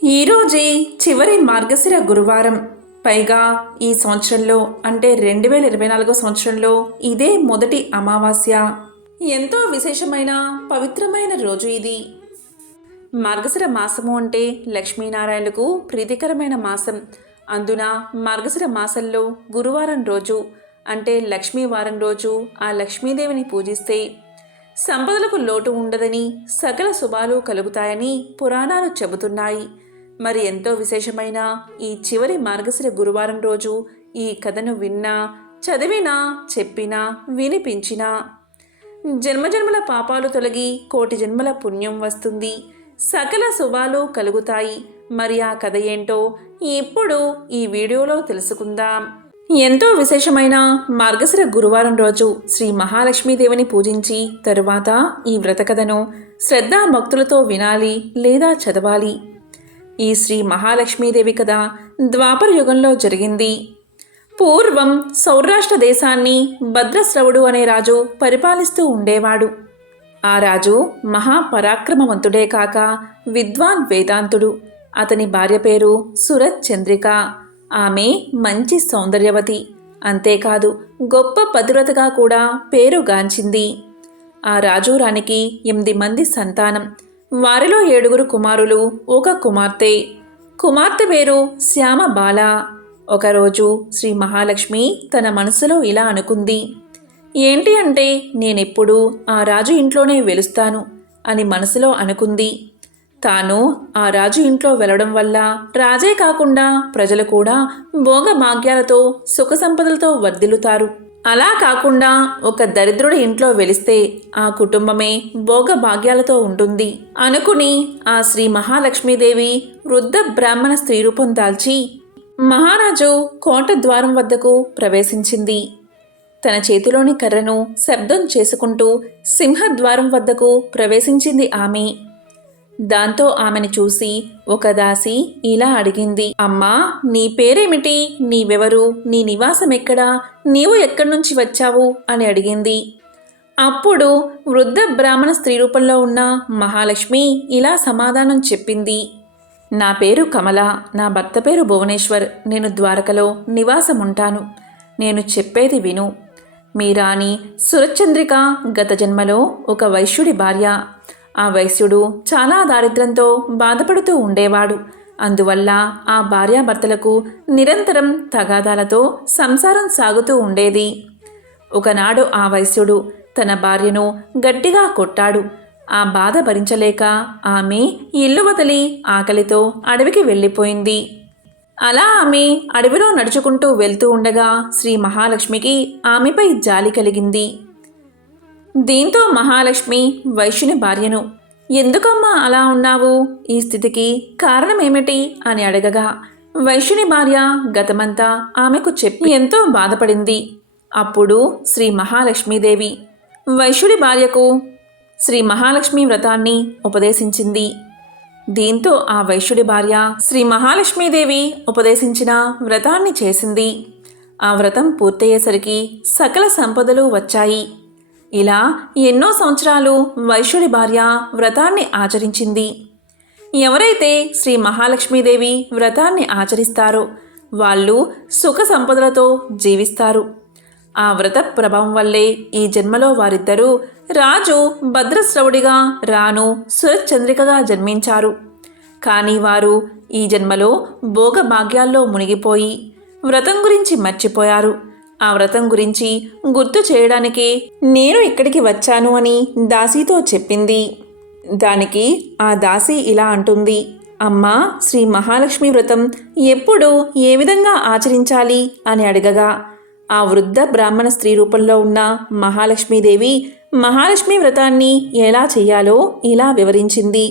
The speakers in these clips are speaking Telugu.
ఈరోజే చివరి మార్గశిర గురువారం. పైగా ఈ సంవత్సరంలో అంటే 2024 సంవత్సరంలో ఇదే మొదటి అమావాస్య. ఎంతో విశేషమైన పవిత్రమైన రోజు ఇది. మార్గశిర మాసము అంటే లక్ష్మీనారాయణులకు ప్రీతికరమైన మాసం. అందున మార్గశిర మాసంలో గురువారం రోజు అంటే లక్ష్మీవారం రోజు ఆ లక్ష్మీదేవిని పూజిస్తే సంపదలకు లోటు ఉండదని, సకల శుభాలు కలుగుతాయని పురాణాలు చెబుతున్నాయి. మరి ఎంతో విశేషమైన ఈ చివరి మార్గశిర గురువారం రోజు ఈ కథను విన్నా, చదివినా, చెప్పినా, వినిపించినా జన్మజన్మల పాపాలు తొలగి కోటి జన్మల పుణ్యం వస్తుంది, సకల శుభాలు కలుగుతాయి. మరి ఆ కథ ఏంటో ఇప్పుడు ఈ వీడియోలో తెలుసుకుందాం. ఎంతో విశేషమైన మార్గశిర గురువారం రోజు శ్రీ మహాలక్ష్మీదేవిని పూజించి తరువాత ఈ వ్రత కథను శ్రద్ధా భక్తులతో వినాలి లేదా చదవాలి. ఈ శ్రీ మహాలక్ష్మీదేవి కథ ద్వాపర యుగంలో జరిగింది. పూర్వం సౌరాష్ట్ర దేశాన్ని భద్రశ్రవుడు అనే రాజు పరిపాలిస్తూ ఉండేవాడు. ఆ రాజు మహాపరాక్రమవంతుడే కాక విద్వాన్ వేదాంతుడు. అతని భార్య పేరు సురత్ చంద్రిక. ఆమె మంచి సౌందర్యవతి, అంతేకాదు గొప్ప పతివ్రతగా కూడా పేరుగాంచింది. ఆ రాజు రాణికి 8 మంది సంతానం. వారిలో 7 కుమారులు, 1 కుమార్తె. కుమార్తె పేరు శ్యామబాల. ఒకరోజు శ్రీ మహాలక్ష్మి తన మనసులో ఇలా అనుకుంది. ఏంటి అంటే నేనెప్పుడు ఆ రాజు ఇంట్లోనే వెలుస్తాను అని మనసులో అనుకుంది. తాను ఆ రాజు ఇంట్లో వెళ్ళడం వల్ల రాజే కాకుండా ప్రజలు కూడా భోగభాగ్యాలతో సుఖ సంపదలతో వర్ధిల్లుతారు. అలా కాకుండా ఒక దరిద్రుడి ఇంట్లో వెలిస్తే ఆ కుటుంబమే భోగభాగ్యాలతో ఉంటుంది అనుకుని ఆ శ్రీ మహాలక్ష్మీదేవి వృద్ధ బ్రాహ్మణ స్త్రీ రూపం దాల్చి మహారాజు కోట ద్వారం వద్దకు ప్రవేశించింది. తన చేతిలోని కర్రను శబ్దం చేసుకుంటూ సింహద్వారం వద్దకు ప్రవేశించింది ఆమె. దాంతో ఆమెను చూసి ఒక దాసి ఇలా అడిగింది. అమ్మా, నీ పేరేమిటి? నీవెవరు? నీ నివాసం ఎక్కడా? నీవు ఎక్కడి నుంచి వచ్చావు అని అడిగింది. అప్పుడు వృద్ధ బ్రాహ్మణ స్త్రీ రూపంలో ఉన్న మహాలక్ష్మి ఇలా సమాధానం చెప్పింది. నా పేరు కమల. నా భర్త పేరు భువనేశ్వర్. నేను ద్వారకలో నివాసం ఉంటాను. నేను చెప్పేది విను. మీ రాణి సురచంద్రిక గత జన్మలో ఒక వైశ్యుడి భార్య. ఆ వైశ్యుడు చాలా దారిద్ర్యంతో బాధపడుతూ ఉండేవాడు. అందువల్ల ఆ భార్యాభర్తలకు నిరంతరం తగాదాలతో సంసారం సాగుతూ ఉండేది. ఒకనాడు ఆ వైశ్యుడు తన భార్యను గట్టిగా కొట్టాడు. ఆ బాధ భరించలేక ఆమె ఇల్లు వదిలి ఆకలితో అడవికి వెళ్ళిపోయింది. అలా ఆమె అడవిలో నడుచుకుంటూ వెళ్తూ ఉండగా శ్రీ మహాలక్ష్మికి ఆమెపై జాలి కలిగింది. దీంతో మహాలక్ష్మి వైశ్యుని భార్యను, ఎందుకమ్మా అలా ఉన్నావు? ఈ స్థితికి కారణమేమిటి అని అడగగా వైశ్యుని భార్య గతమంతా ఆమెకు చెప్పి ఎంతో బాధపడింది. అప్పుడు శ్రీ మహాలక్ష్మీదేవి వైశ్యుడి భార్యకు శ్రీ మహాలక్ష్మి వ్రతాన్ని ఉపదేశించింది. దీంతో ఆ వైశ్యుడి భార్య శ్రీ మహాలక్ష్మీదేవి ఉపదేశించిన వ్రతాన్ని చేసింది. ఆ వ్రతం పూర్తయ్యేసరికి సకల సంపదలు వచ్చాయి. ఇలా ఎన్నో సంవత్సరాలు వైశ్యుడి భార్య వ్రతాన్ని ఆచరించింది. ఎవరైతే శ్రీ మహాలక్ష్మీదేవి వ్రతాన్ని ఆచరిస్తారో వాళ్ళు సుఖ సంపదలతో జీవిస్తారు. ఆ వ్రత ప్రభావం వల్లే ఈ జన్మలో వారిద్దరూ రాజు భద్రశ్రవుడిగా, రాను సురచంద్రికగా జన్మించారు. కానీ వారు ఈ జన్మలో భోగభాగ్యాల్లో మునిగిపోయి వ్రతం గురించి మర్చిపోయారు. ఆ వ్రతం గురించి గుర్తు చేయడానికే నేను ఇక్కడికి వచ్చాను అని దాసీతో చెప్పింది. దానికి ఆ దాసి ఇలా అంటుంది. అమ్మా, శ్రీ మహాలక్ష్మి వ్రతం ఎప్పుడు ఏ విధంగా ఆచరించాలి అని అడగగా ఆ వృద్ధ బ్రాహ్మణ స్త్రీ రూపంలో ఉన్న మహాలక్ష్మీదేవి మహాలక్ష్మి వ్రతాన్ని ఎలా చేయాలో ఇలా వివరించింది.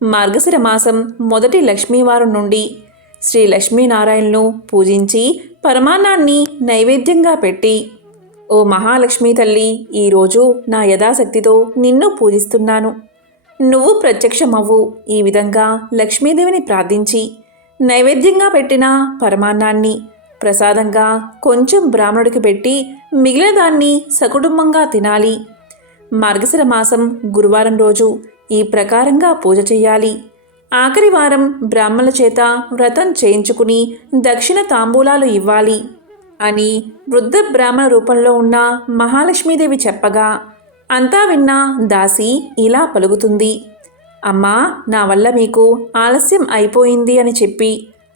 మార్గశిర మాసం మొదటి లక్ష్మీవారం నుండి శ్రీ లక్ష్మీనారాయణను పూజించి పరమాన్నాన్ని నైవేద్యంగా పెట్టి, ఓ మహాలక్ష్మీ తల్లి, ఈరోజు నా యథాశక్తితో నిన్ను పూజిస్తున్నాను, నువ్వు ప్రత్యక్షమవ్వు. ఈ విధంగా లక్ష్మీదేవిని ప్రార్థించి నైవేద్యంగా పెట్టిన పరమాన్నాన్ని ప్రసాదంగా కొంచెం బ్రాహ్మణుడికి పెట్టి మిగిలిన దాన్ని సకుటుంబంగా తినాలి. మార్గశిర మాసం గురువారం రోజు ఈ ప్రకారంగా పూజ చేయాలి. ఆఖరి వారం బ్రాహ్మణుల చేత వ్రతం చేయించుకుని దక్షిణ తాంబూలాలు ఇవ్వాలి అని వృద్ధ బ్రాహ్మణ రూపంలో ఉన్న మహాలక్ష్మీదేవి చెప్పగా అంతా విన్న దాసి ఇలా పలుకుతుంది. అమ్మా, నా వల్ల మీకు ఆలస్యం అయిపోయింది అని చెప్పి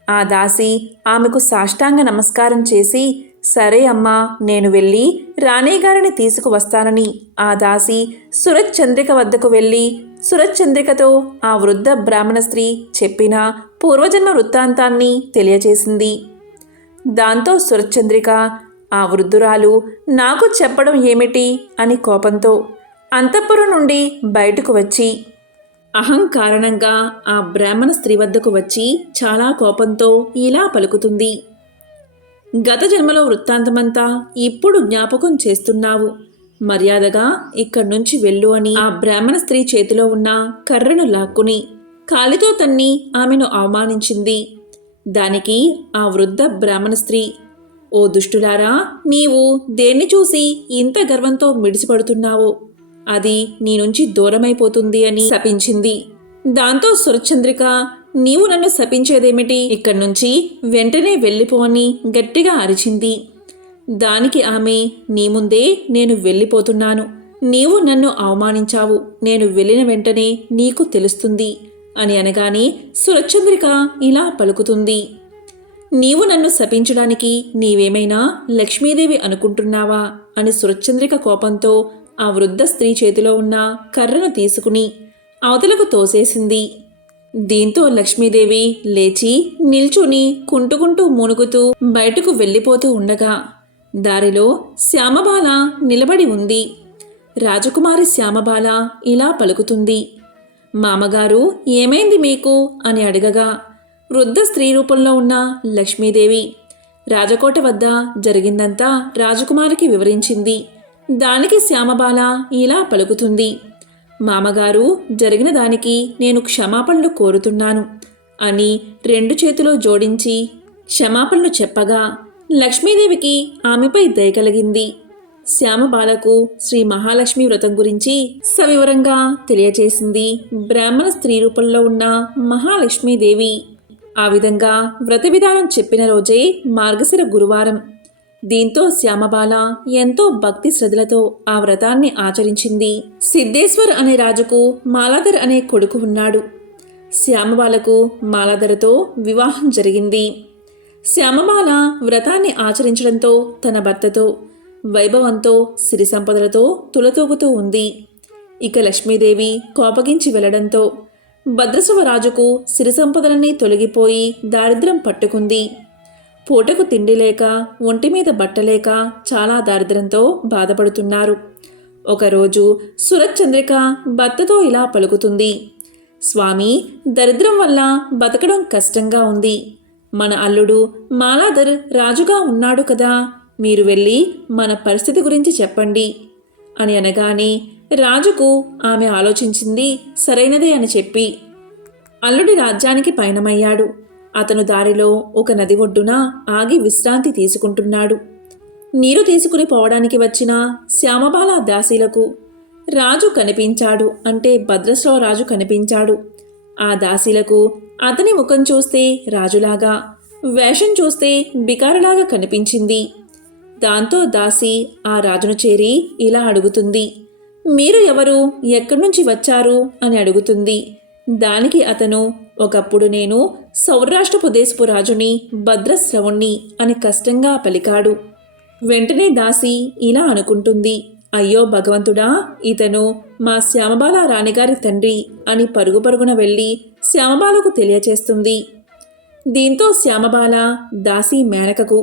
ఆ దాసి ఆమెకు సాష్టాంగ నమస్కారం చేసి, సరే అమ్మా, నేను వెళ్ళి రాణిగారిని తీసుకువస్తానని ఆ దాసి సురచంద్రిక వద్దకు వెళ్ళి సురచంద్రికతో ఆ వృద్ధ బ్రాహ్మణ స్త్రీ చెప్పిన పూర్వజన్మ వృత్తాంతాన్ని తెలియచేసింది. దాంతో సురచంద్రిక ఆ వృద్ధురాలు నాకు చెప్పడం ఏమిటి అని కోపంతో అంతఃపురం నుండి బయటకు వచ్చి అహంకారణంగా ఆ బ్రాహ్మణ స్త్రీ వద్దకు వచ్చి చాలా కోపంతో ఇలా పలుకుతుంది. గత జన్మలో వృత్తాంతమంతా ఇప్పుడు జ్ఞాపకం చేస్తున్నావు. మర్యాదగా ఇక్కడి నుంచి వెళ్ళు అని ఆ బ్రాహ్మణ స్త్రీ చేతిలో ఉన్న కర్రను లాక్కుని కాలితో తన్ని ఆమెను అవమానించింది. దానికి ఆ వృద్ధ బ్రాహ్మణ స్త్రీ, ఓ దుష్టులారా, నీవు దేన్ని చూసి ఇంత గర్వంతో మిడిసిపడుతున్నావో అది నీ నుంచి దూరమైపోతుంది అని శపించింది. దాంతో సురచంద్రిక, నీవు నన్ను శపించేదేమిటి, ఇక్కడి నుంచి వెంటనే వెళ్ళిపోని గట్టిగా అరిచింది. దానికి ఆమె, నీ ముందే నేను వెళ్ళిపోతున్నాను, నీవు నన్ను అవమానించావు, నేను వెళ్ళిన వెంటనే నీకు తెలుస్తుంది అని అనగానే సురచంద్రిక ఇలా పలుకుతుంది. నీవు నన్ను శపించడానికి నీవేమైనా లక్ష్మీదేవి అనుకుంటున్నావా అని సురచంద్రిక కోపంతో ఆ వృద్ధ స్త్రీ చేతిలో ఉన్న కర్రను తీసుకుని అవతలకు తోసేసింది. దీంతో లక్ష్మీదేవి లేచి నిల్చుని కుంటుకుంటూ మూనుగుతూ బయటకు వెళ్ళిపోతూ ఉండగా దారిలో శ్యామబాల నిలబడి ఉంది. రాజకుమారి శ్యామబాల ఇలా పలుకుతుంది. మామగారు, ఏమైంది మీకు అని అడగగా వృద్ధ స్త్రీ రూపంలో ఉన్న లక్ష్మీదేవి రాజకోట వద్ద జరిగిందంతా రాజకుమారికి వివరించింది. దానికి శ్యామబాల ఇలా పలుకుతుంది. మామగారు, జరిగిన దానికి నేను క్షమాపణలు కోరుతున్నాను అని రెండు చేతులు జోడించి క్షమాపణలు చెప్పగా లక్ష్మీదేవికి ఆమెపై దయ కలిగింది. శ్యామబాలకు శ్రీ మహాలక్ష్మి వ్రతం గురించి సవివరంగా తెలియచేసింది బ్రాహ్మణ స్త్రీ రూపంలో ఉన్న మహాలక్ష్మీదేవి. ఆ విధంగా వ్రత విధానం చెప్పిన రోజే మార్గశిర గురువారం. దీంతో శ్యామబాల ఎంతో భక్తి శ్రద్ధలతో ఆ వ్రతాన్ని ఆచరించింది. సిద్ధేశ్వర్ అనే రాజుకు మాలాధర్ అనే కొడుకు ఉన్నాడు. శ్యామబాలకు మాలాధరతో వివాహం జరిగింది. శ్యామబాల వ్రతాన్ని ఆచరించడంతో తన భర్తతో వైభవంతో సిరి సంపదలతో తులతూగుతూ ఉంది. ఇక లక్ష్మీదేవి కోపగించి వెళ్లడంతో భద్రశివరాజుకు సిరి సంపదలన్నీ తొలగిపోయి దారిద్ర్యం పట్టుకుంది. పూటకు తిండి లేక ఒంటి మీద బట్టలేక చాలా దారిద్ర్యంతో బాధపడుతున్నారు. ఒకరోజు సురచంద్రిక భర్తతో ఇలా పలుకుతుంది. స్వామి, దరిద్రం వల్ల బతకడం కష్టంగా ఉంది. మన అల్లుడు మాలాధర్ రాజుగా ఉన్నాడు కదా, మీరు వెళ్ళి మన పరిస్థితి గురించి చెప్పండి అని అనగానే రాజుకు ఆమె ఆలోచించింది సరైనదే అని చెప్పి అల్లుడి రాజ్యానికి పయనమయ్యాడు. అతను దారిలో ఒక నది ఒడ్డున ఆగి విశ్రాంతి తీసుకుంటున్నాడు. నీరు తీసుకుని పోవడానికి వచ్చిన శ్యామబాల దాసీలకు రాజు కనిపించాడు, అంటే భద్రశ్రవ రాజు కనిపించాడు. ఆ దాసీలకు అతని ముఖం చూస్తే రాజులాగా, వేషం చూస్తే బికారలాగా కనిపించింది. దాంతో దాసి ఆ రాజును చేరి ఇలా అడుగుతుంది. మీరు ఎవరు, ఎక్కడి నుంచి వచ్చారు అని అడుగుతుంది. దానికి అతను, ఒకప్పుడు నేను సౌరాష్ట్రపు దేశపు రాజుని, భద్రశ్రవుణ్ణి అని కష్టంగా పలికాడు. వెంటనే దాసి ఇలా అనుకుంటుంది. అయ్యో భగవంతుడా, ఇతను మా శ్యామబాల రాణిగారి తండ్రి అని పరుగు పరుగున వెళ్ళి శ్యామబాలకు తెలియచేస్తుంది. దీంతో శ్యామబాల దాసి మేనకకు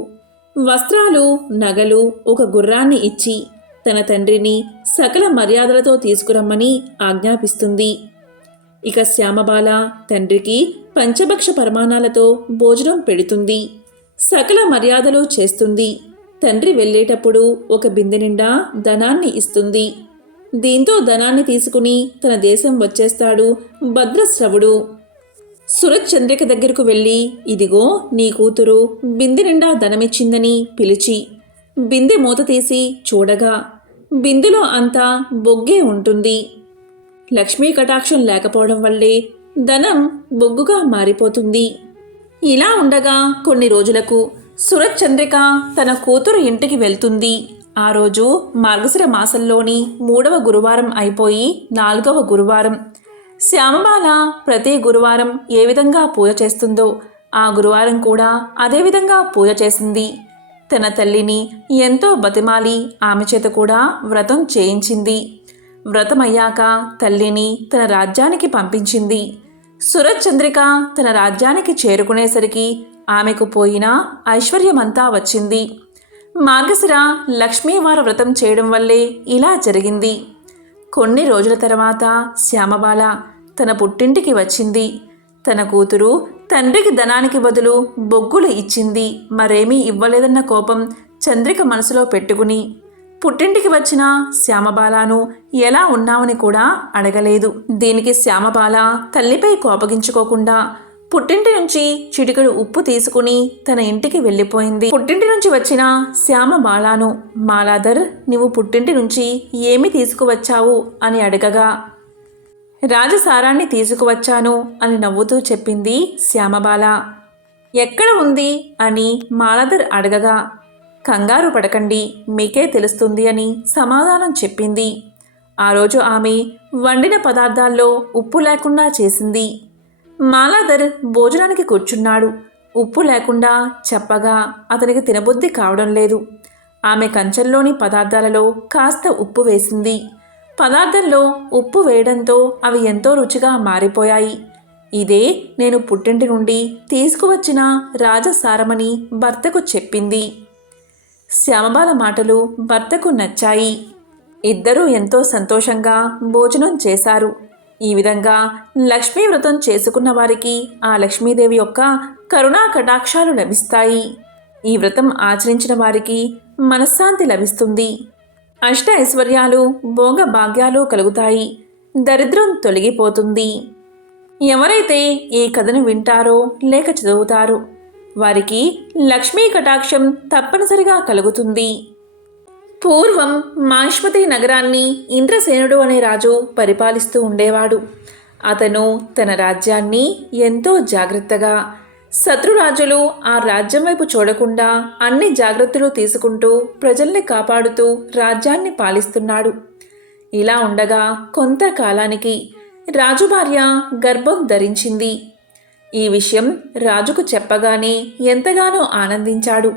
వస్త్రాలు, నగలు, ఒక గుర్రాన్ని ఇచ్చి తన తండ్రిని సకల మర్యాదలతో తీసుకురమ్మని ఆజ్ఞాపిస్తుంది. ఇక శ్యామబాల తండ్రికి పంచభక్ష పరమాణాలతో భోజనం పెడుతుంది, సకల మర్యాదలు చేస్తుంది. తండ్రి వెళ్ళేటప్పుడు ఒక బిందె నిండా ధనాన్ని ఇస్తుంది. దీంతో ధనాన్ని తీసుకుని తన దేశం వచ్చేస్తాడు భద్రశ్రవుడు. సురచంద్రిక దగ్గరకు వెళ్ళి, ఇదిగో నీ కూతురు బిందె నిండా ధనమిచ్చిందని పిలిచి బిందె మూత తీసి చూడగా బిందెలో అంతా బొగ్గే ఉంటుంది. లక్ష్మీ కటాక్షం లేకపోవడం వల్లే ధనం బొగ్గుగా మారిపోతుంది. ఇలా ఉండగా కొన్ని రోజులకు సురత్ చంద్రిక తన కూతురు ఇంటికి వెళ్తుంది. ఆ రోజు మార్గశిర మాసంలోని 3వ గురువారం అయిపోయి 4వ గురువారం. శ్యామబాల ప్రతి గురువారం ఏ విధంగా పూజ చేస్తుందో ఆ గురువారం కూడా అదేవిధంగా పూజ చేసింది. తన తల్లిని ఎంతో బతిమాలి ఆమె చేత కూడా వ్రతం చేయించింది. వ్రతమయ్యాక తల్లిని తన రాజ్యానికి పంపించింది. సురత్ చంద్రిక తన రాజ్యానికి చేరుకునేసరికి ఆమెకు పోయిన ఐశ్వర్యమంతా వచ్చింది. మార్గశిర లక్ష్మీవార వ్రతం చేయడం వల్లే ఇలా జరిగింది. కొన్ని రోజుల తర్వాత శ్యామబాల తన పుట్టింటికి వచ్చింది. తన కూతురు తండ్రికి ధనానికి బదులు బొగ్గులు ఇచ్చింది, మరేమీ ఇవ్వలేదన్న కోపం చంద్రిక మనసులో పెట్టుకుని పుట్టింటికి వచ్చిన శ్యామబాలను ఎలా ఉన్నావని కూడా అడగలేదు. దీనికి శ్యామబాల తల్లిపై కోపగించుకోకుండా పుట్టింటి నుంచి చిటికెడు ఉప్పు తీసుకుని తన ఇంటికి వెళ్ళిపోయింది. పుట్టింటి నుంచి వచ్చిన శ్యామబాలను మాలాధర్, నీవు పుట్టింటి నుంచి ఏమి తీసుకువచ్చావు అని అడగగా రాజసారాన్ని తీసుకువచ్చాను అని నవ్వుతూ చెప్పింది శ్యామబాల. ఎక్కడ ఉంది అని మాలాధర్ అడగగా కంగారు పడకండి, మీకే తెలుస్తుంది అని సమాధానం చెప్పింది. ఆ రోజు ఆమె వండిన పదార్థాల్లో ఉప్పు లేకుండా చేసింది. మాలాధర్ భోజనానికి కూర్చున్నాడు. ఉప్పు లేకుండా చెప్పగా అతనికి తినబుద్ధి కావడం లేదు. ఆమె కంచంలోని పదార్థాలలో కాస్త ఉప్పు వేసింది. పదార్థంలో ఉప్పు వేయడంతో అవి ఎంతో రుచిగా మారిపోయాయి. ఇదే నేను పుట్టింటి నుండి తీసుకువచ్చిన రాజసారమని భర్తకు చెప్పింది. శ్యామబాల మాటలు భర్తకు నచ్చాయి. ఇద్దరూ ఎంతో సంతోషంగా భోజనం చేశారు. ఈ విధంగా లక్ష్మీ వ్రతం చేసుకున్న వారికి ఆ లక్ష్మీదేవి యొక్క కరుణా కటాక్షాలు లభిస్తాయి. ఈ వ్రతం ఆచరించిన వారికి మనశ్శాంతి లభిస్తుంది. అష్ట ఐశ్వర్యాలు, భోగ భాగ్యాలు కలుగుతాయి. దరిద్రం తొలగిపోతుంది. ఎవరైతే ఈ కథను వింటారో లేక చదువుతారో వారికి లక్ష్మీ కటాక్షం తప్పనిసరిగా కలుగుతుంది. పూర్వం మాహిష్మతి నగరాన్ని ఇంద్రసేనుడు అనే రాజు పరిపాలిస్తూ ఉండేవాడు. అతను తన రాజ్యాన్ని ఎంతో జాగ్రత్తగా, శత్రురాజులు ఆ రాజ్యం వైపు చూడకుండా అన్ని జాగ్రత్తలు తీసుకుంటూ ప్రజల్ని కాపాడుతూ రాజ్యాన్ని పాలిస్తున్నాడు. ఇలా ఉండగా కొంతకాలానికి రాజు భార్య గర్భం ధరించింది. ఈ విషయం రాజుకు చెప్పగానే ఎంతగానో ఆనందించాడు.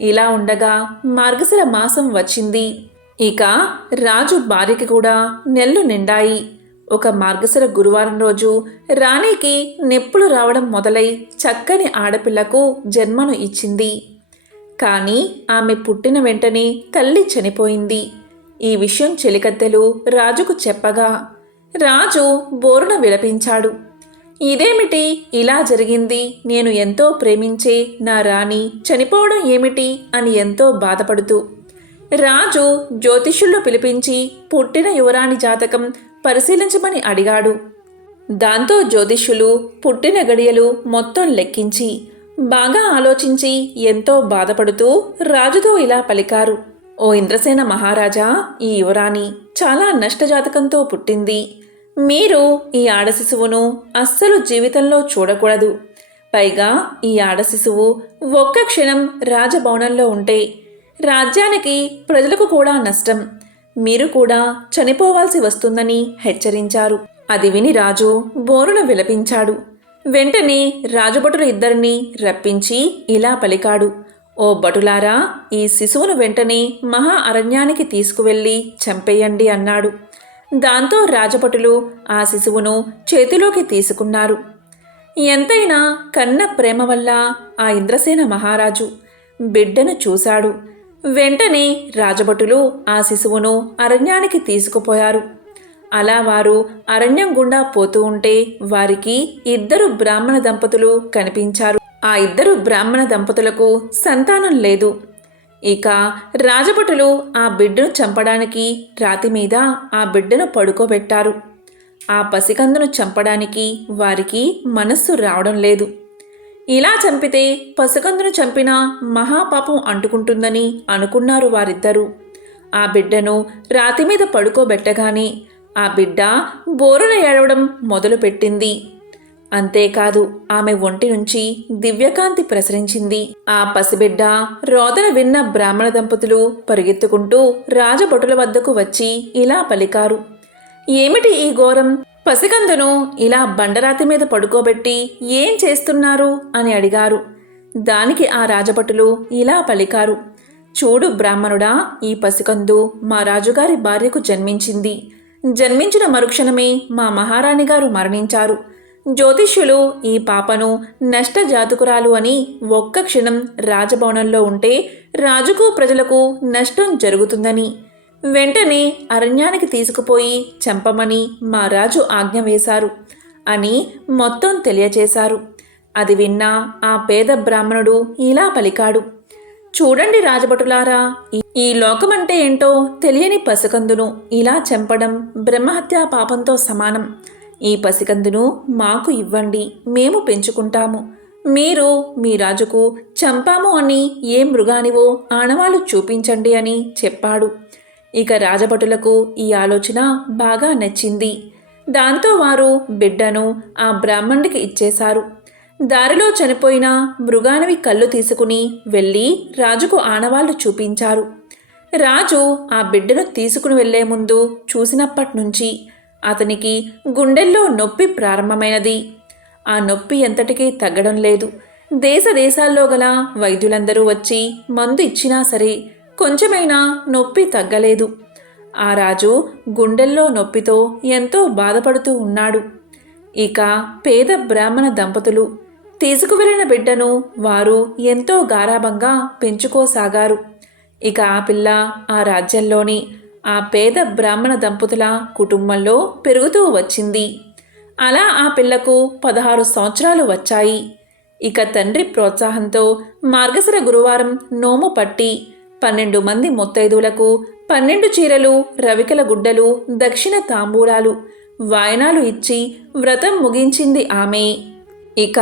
ఇలా ఉండగా మార్గశిర మాసం వచ్చింది. ఇక రాజు భార్యకి కూడా నెలలు నిండాయి. ఒక మార్గశిర గురువారం రోజు రాణికి నొప్పులు రావడం మొదలై చక్కని ఆడపిల్లకు జన్మను ఇచ్చింది. కానీ ఆమె పుట్టిన వెంటనే తల్లి చనిపోయింది. ఈ విషయం చెలికత్తెలు రాజుకు చెప్పగా రాజు బోరున విలపించాడు. ఇదేమిటి ఇలా జరిగింది? నేను ఎంతో ప్రేమించే నా రాణి చనిపోవడం ఏమిటి అని ఎంతో బాధపడుతూ రాజు జ్యోతిష్యుల్లో పిలిపించి పుట్టిన యువరాణి జాతకం పరిశీలించమని అడిగాడు. దాంతో జ్యోతిష్యులు పుట్టిన గడియలు మొత్తం లెక్కించి బాగా ఆలోచించి ఎంతో బాధపడుతూ రాజుతో ఇలా పలికారు. ఓ ఇంద్రసేన మహారాజా, ఈ యువరాణి చాలా నష్టజాతకంతో పుట్టింది. మీరు ఈ ఆడ శిశువును అస్సలు జీవితంలో చూడకూడదు. పైగా ఈ ఆడ శిశువు ఒక్క క్షణం రాజభవనంలో ఉంటే రాజ్యానికి, ప్రజలకు కూడా నష్టం. మీరు కూడా చనిపోవాల్సి వస్తుందని హెచ్చరించారు. అది విని రాజు బోరున విలపించాడు. వెంటనే రాజభటులు ఇద్దరిని రప్పించి ఇలా పలికాడు. ఓ భటులారా, ఈ శిశువును వెంటనే మహా అరణ్యానికి తీసుకువెళ్ళి చంపేయండి అన్నాడు. దాంతో రాజభటులు ఆ శిశువును చేతిలోకి తీసుకున్నారు. ఎంతైనా కన్న ప్రేమ వల్ల ఆ ఇంద్రసేన మహారాజు బిడ్డను చూశాడు. వెంటనే రాజభటులు ఆ శిశువును అరణ్యానికి తీసుకుపోయారు. అలా వారు అరణ్యం గుండా పోతూ ఉంటే వారికి 2 బ్రాహ్మణ దంపతులు కనిపించారు. ఆ 2 బ్రాహ్మణ దంపతులకు సంతానం లేదు. ఇక రాజభటులు ఆ బిడ్డను చంపడానికి రాతి మీద ఆ బిడ్డను పడుకోబెట్టారు. ఆ పసికందును చంపడానికి వారికి మనస్సు రావడం లేదు. ఇలా చంపితే పసికందును చంపిన మహాపాపం అంటుకుంటుందని అనుకున్నారు వారిద్దరూ. ఆ బిడ్డను రాతి మీద పడుకోబెట్టగానే ఆ బిడ్డ బోరున ఏడవడం మొదలుపెట్టింది. అంతేకాదు ఆమె ఒంటి నుంచి దివ్యకాంతి ప్రసరించింది. ఆ పసిబిడ్డ రోదన విన్న బ్రాహ్మణ దంపతులు పరిగెత్తుకుంటూ రాజభటుల వద్దకు వచ్చి ఇలా పలికారు. ఏమిటి ఈ ఘోరం? పసికందును ఇలా బండరాతి మీద పడుకోబెట్టి ఏం చేస్తున్నారు అని అడిగారు. దానికి ఆ రాజభటులు ఇలా పలికారు. చూడు బ్రాహ్మణుడా, ఈ పసికందు మా రాజుగారి భార్యకు జన్మించింది. జన్మించిన మరుక్షణమే మా మహారాణి గారు మరణించారు. జ్యోతిష్యులు ఈ పాపను నష్టజాతకురాలు అని ఒక్క క్షణం రాజభవనంలో ఉంటే రాజుకు ప్రజలకు నష్టం జరుగుతుందని వెంటనే అరణ్యానికి తీసుకుపోయి చంపమని మా రాజు ఆజ్ఞ వేశారు అని మొత్తం తెలియచేశారు. అది విన్న ఆ పేద బ్రాహ్మణుడు ఇలా పలికాడు. చూడండి రాజభటులారా, ఈ లోకమంటే ఏంటో తెలియని పసికందును ఇలా చంపడం బ్రహ్మహత్యా పాపంతో సమానం. ఈ పసికందును మాకు ఇవ్వండి, మేము పెంచుకుంటాము. మీరు మీ రాజుకు చంపాము అని ఏ మృగానివో ఆనవాళ్ళు చూపించండి అని చెప్పాడు. ఇక రాజభటులకు ఈ ఆలోచన బాగా నచ్చింది. దాంతో వారు బిడ్డను ఆ బ్రాహ్మణుడికి ఇచ్చేశారు. దారిలో చనిపోయిన మృగానివి కళ్ళు తీసుకుని వెళ్ళి రాజుకు ఆనవాళ్లు చూపించారు. రాజు ఆ బిడ్డను తీసుకుని వెళ్లే ముందు చూసినప్పటినుంచి అతనికి గుండెల్లో నొప్పి ప్రారంభమైనది. ఆ నొప్పి ఎంతటికీ తగ్గడం లేదు. దేశాల్లో గల వైద్యులందరూ వచ్చి మందు ఇచ్చినా సరే కొంచెమైనా నొప్పి తగ్గలేదు. ఆ రాజు గుండెల్లో నొప్పితో ఎంతో బాధపడుతూ ఉన్నాడు. ఇక పేద బ్రాహ్మణ దంపతులు తీసుకువెళ్లిన బిడ్డను వారు ఎంతో గారాబంగా పెంచుకోసాగారు. ఇక ఆ పిల్ల ఆ రాజ్యంలోని ఆ పేద బ్రాహ్మణ దంపతుల కుటుంబంలో పెరుగుతూ వచ్చింది. అలా ఆ పిల్లకు 16 సంవత్సరాలు వచ్చాయి. ఇక తండ్రి ప్రోత్సాహంతో మార్గశిర గురువారం నోము పట్టి 12 మంది ముత్తైదువులకు 12 చీరలు, రవికల గుడ్డలు, దక్షిణ తాంబూలాలు, వాయనాలు ఇచ్చి వ్రతం ముగించింది ఆమె. ఇక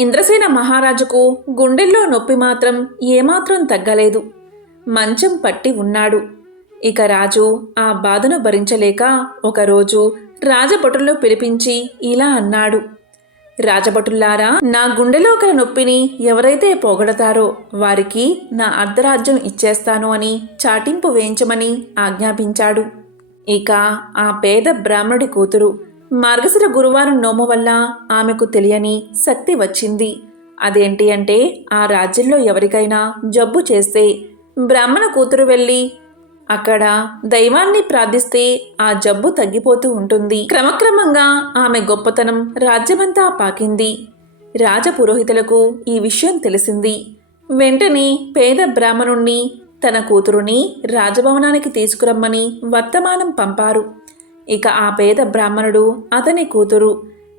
ఇంద్రసేన మహారాజుకు గుండెల్లో నొప్పి మాత్రం ఏమాత్రం తగ్గలేదు. మంచం పట్టి ఉన్నాడు. ఇక రాజు ఆ బాధను భరించలేక ఒకరోజు రాజభటులను పిలిపించి ఇలా అన్నాడు. రాజభటుల్లారా, నా గుండెలో గల నొప్పిని ఎవరైతే పోగొడతారో వారికి నా అర్ధరాజ్యం ఇచ్చేస్తాను అని చాటింపు వేయించమని ఆజ్ఞాపించాడు. ఇక ఆ పేద బ్రాహ్మణుడి కూతురు మార్గశిర గురువారం నోము వల్ల ఆమెకు తెలియని శక్తి వచ్చింది. అదేంటి అంటే ఆ రాజ్యంలో ఎవరికైనా జబ్బు చేస్తే బ్రాహ్మణ కూతురు వెళ్ళి అక్కడ దైవాన్ని ప్రార్థిస్తే ఆ జబ్బు తగ్గిపోతూ ఉంటుంది. క్రమక్రమంగా ఆమె గొప్పతనం రాజ్యమంతా పాకింది. రాజపురోహితులకు ఈ విషయం తెలిసింది. వెంటనే పేద బ్రాహ్మణుణ్ణి తన కూతురుని రాజభవనానికి తీసుకురమ్మని వర్తమానం పంపారు. ఇక ఆ పేద బ్రాహ్మణుడు అతని కూతురు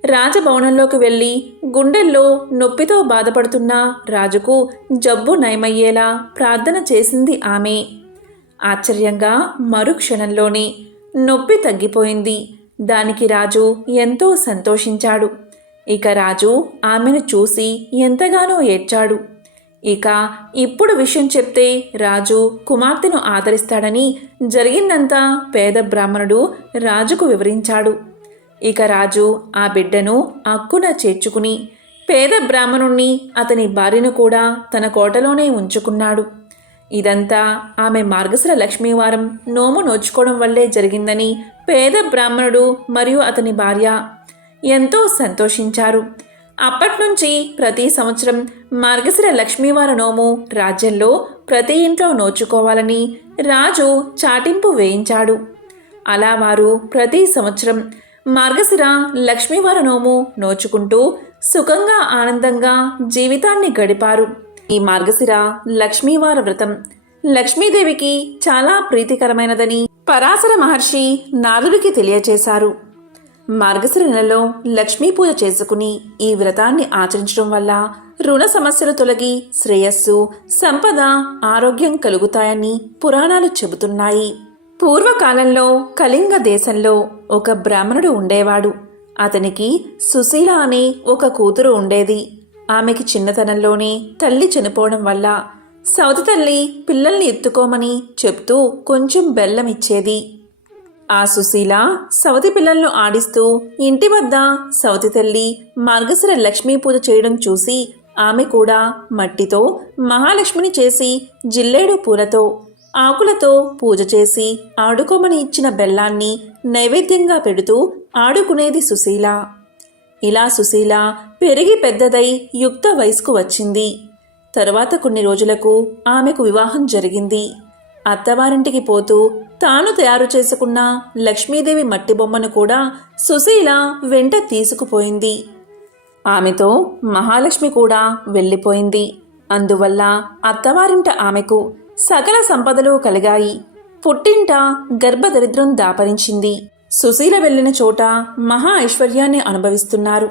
రాజభవనంలోకి వెళ్ళి గుండెల్లో నొప్పితో బాధపడుతున్న రాజుకు జబ్బు నయమయ్యేలా ప్రార్థన చేసింది ఆమె. ఆశ్చర్యంగా మరుక్షణంలోనే నొప్పి తగ్గిపోయింది. దానికి రాజు ఎంతో సంతోషించాడు. ఇక రాజు ఆమెను చూసి ఎంతగానో ఏడ్చాడు. ఇక ఇప్పుడు విషయం చెప్తే రాజు కుమార్తెను ఆదరిస్తాడని జరిగిందంతా పేద బ్రాహ్మణుడు రాజుకు వివరించాడు. ఇక రాజు ఆ బిడ్డను అక్కున చేర్చుకుని పేద బ్రాహ్మణుణ్ణి అతని భార్యను కూడా తన కోటలోనే ఉంచుకున్నాడు. ఇదంతా ఆమె మార్గశిర లక్ష్మీవారం నోము నోచుకోవడం వల్లే జరిగిందని పేద బ్రాహ్మణుడు మరియు అతని భార్య ఎంతో సంతోషించారు. అప్పట్నుంచి ప్రతి సంవత్సరం మార్గశిర లక్ష్మీవార నోము రాజ్యంలో ప్రతి ఇంట్లో నోచుకోవాలని రాజు చాటింపు వేయించాడు. అలా వారు ప్రతి సంవత్సరం మార్గశిర లక్ష్మీవార నోము నోచుకుంటూ సుఖంగా ఆనందంగా జీవితాన్ని గడిపారు. ఈ మార్గశిర లక్ష్మీవార వ్రతం లక్ష్మీదేవికి చాలా ప్రీతికరమైనదని పరాశర మహర్షి నారదుడికి తెలియచేశారు. మార్గశిర నెలలో లక్ష్మీ పూజ చేసుకుని ఈ వ్రతాన్ని ఆచరించడం వల్ల రుణ సమస్యలు తొలగి శ్రేయస్సు, సంపద, ఆరోగ్యం కలుగుతాయని పురాణాలు చెబుతున్నాయి. పూర్వకాలంలో కళింగ దేశంలో ఒక బ్రాహ్మణుడు ఉండేవాడు. అతనికి సుశీల అనే ఒక కూతురు ఉండేది. ఆమెకి చిన్నతనంలోనే తల్లి చనిపోవడం వల్ల సౌతి తల్లి పిల్లల్ని ఎత్తుకోమని చెప్తూ కొంచెం బెల్లం ఇచ్చేది. ఆ సుశీల సవతి పిల్లలను ఆడిస్తూ ఇంటి వద్ద సవతి తల్లి మార్గశిర లక్ష్మీ పూజ చేయడం చూసి ఆమె కూడా మట్టితో మహాలక్ష్మిని చేసి జిల్లేడు పూలతో ఆకులతో పూజ చేసి ఆడుకోమని ఇచ్చిన బెల్లాన్ని నైవేద్యంగా పెడుతూ ఆడుకునేది సుశీల. ఇలా సుశీల పెరిగి పెద్దదై యుక్త వయసుకు వచ్చింది. తరువాత కొన్ని రోజులకు ఆమెకు వివాహం జరిగింది. అత్తవారింటికి పోతూ తాను తయారు చేసుకున్న లక్ష్మీదేవి మట్టి బొమ్మను కూడా సుశీల వెంట తీసుకుపోయింది. ఆమెతో మహాలక్ష్మి కూడా వెళ్ళిపోయింది. అందువల్ల అత్తవారింట ఆమెకు సకల సంపదలు కలిగాయి. పుట్టింట గర్భదరిద్రం దాపరించింది. సుశీల వెళ్ళిన చోట మహా ఐశ్వర్యాన్ని అనుభవిస్తున్నారు.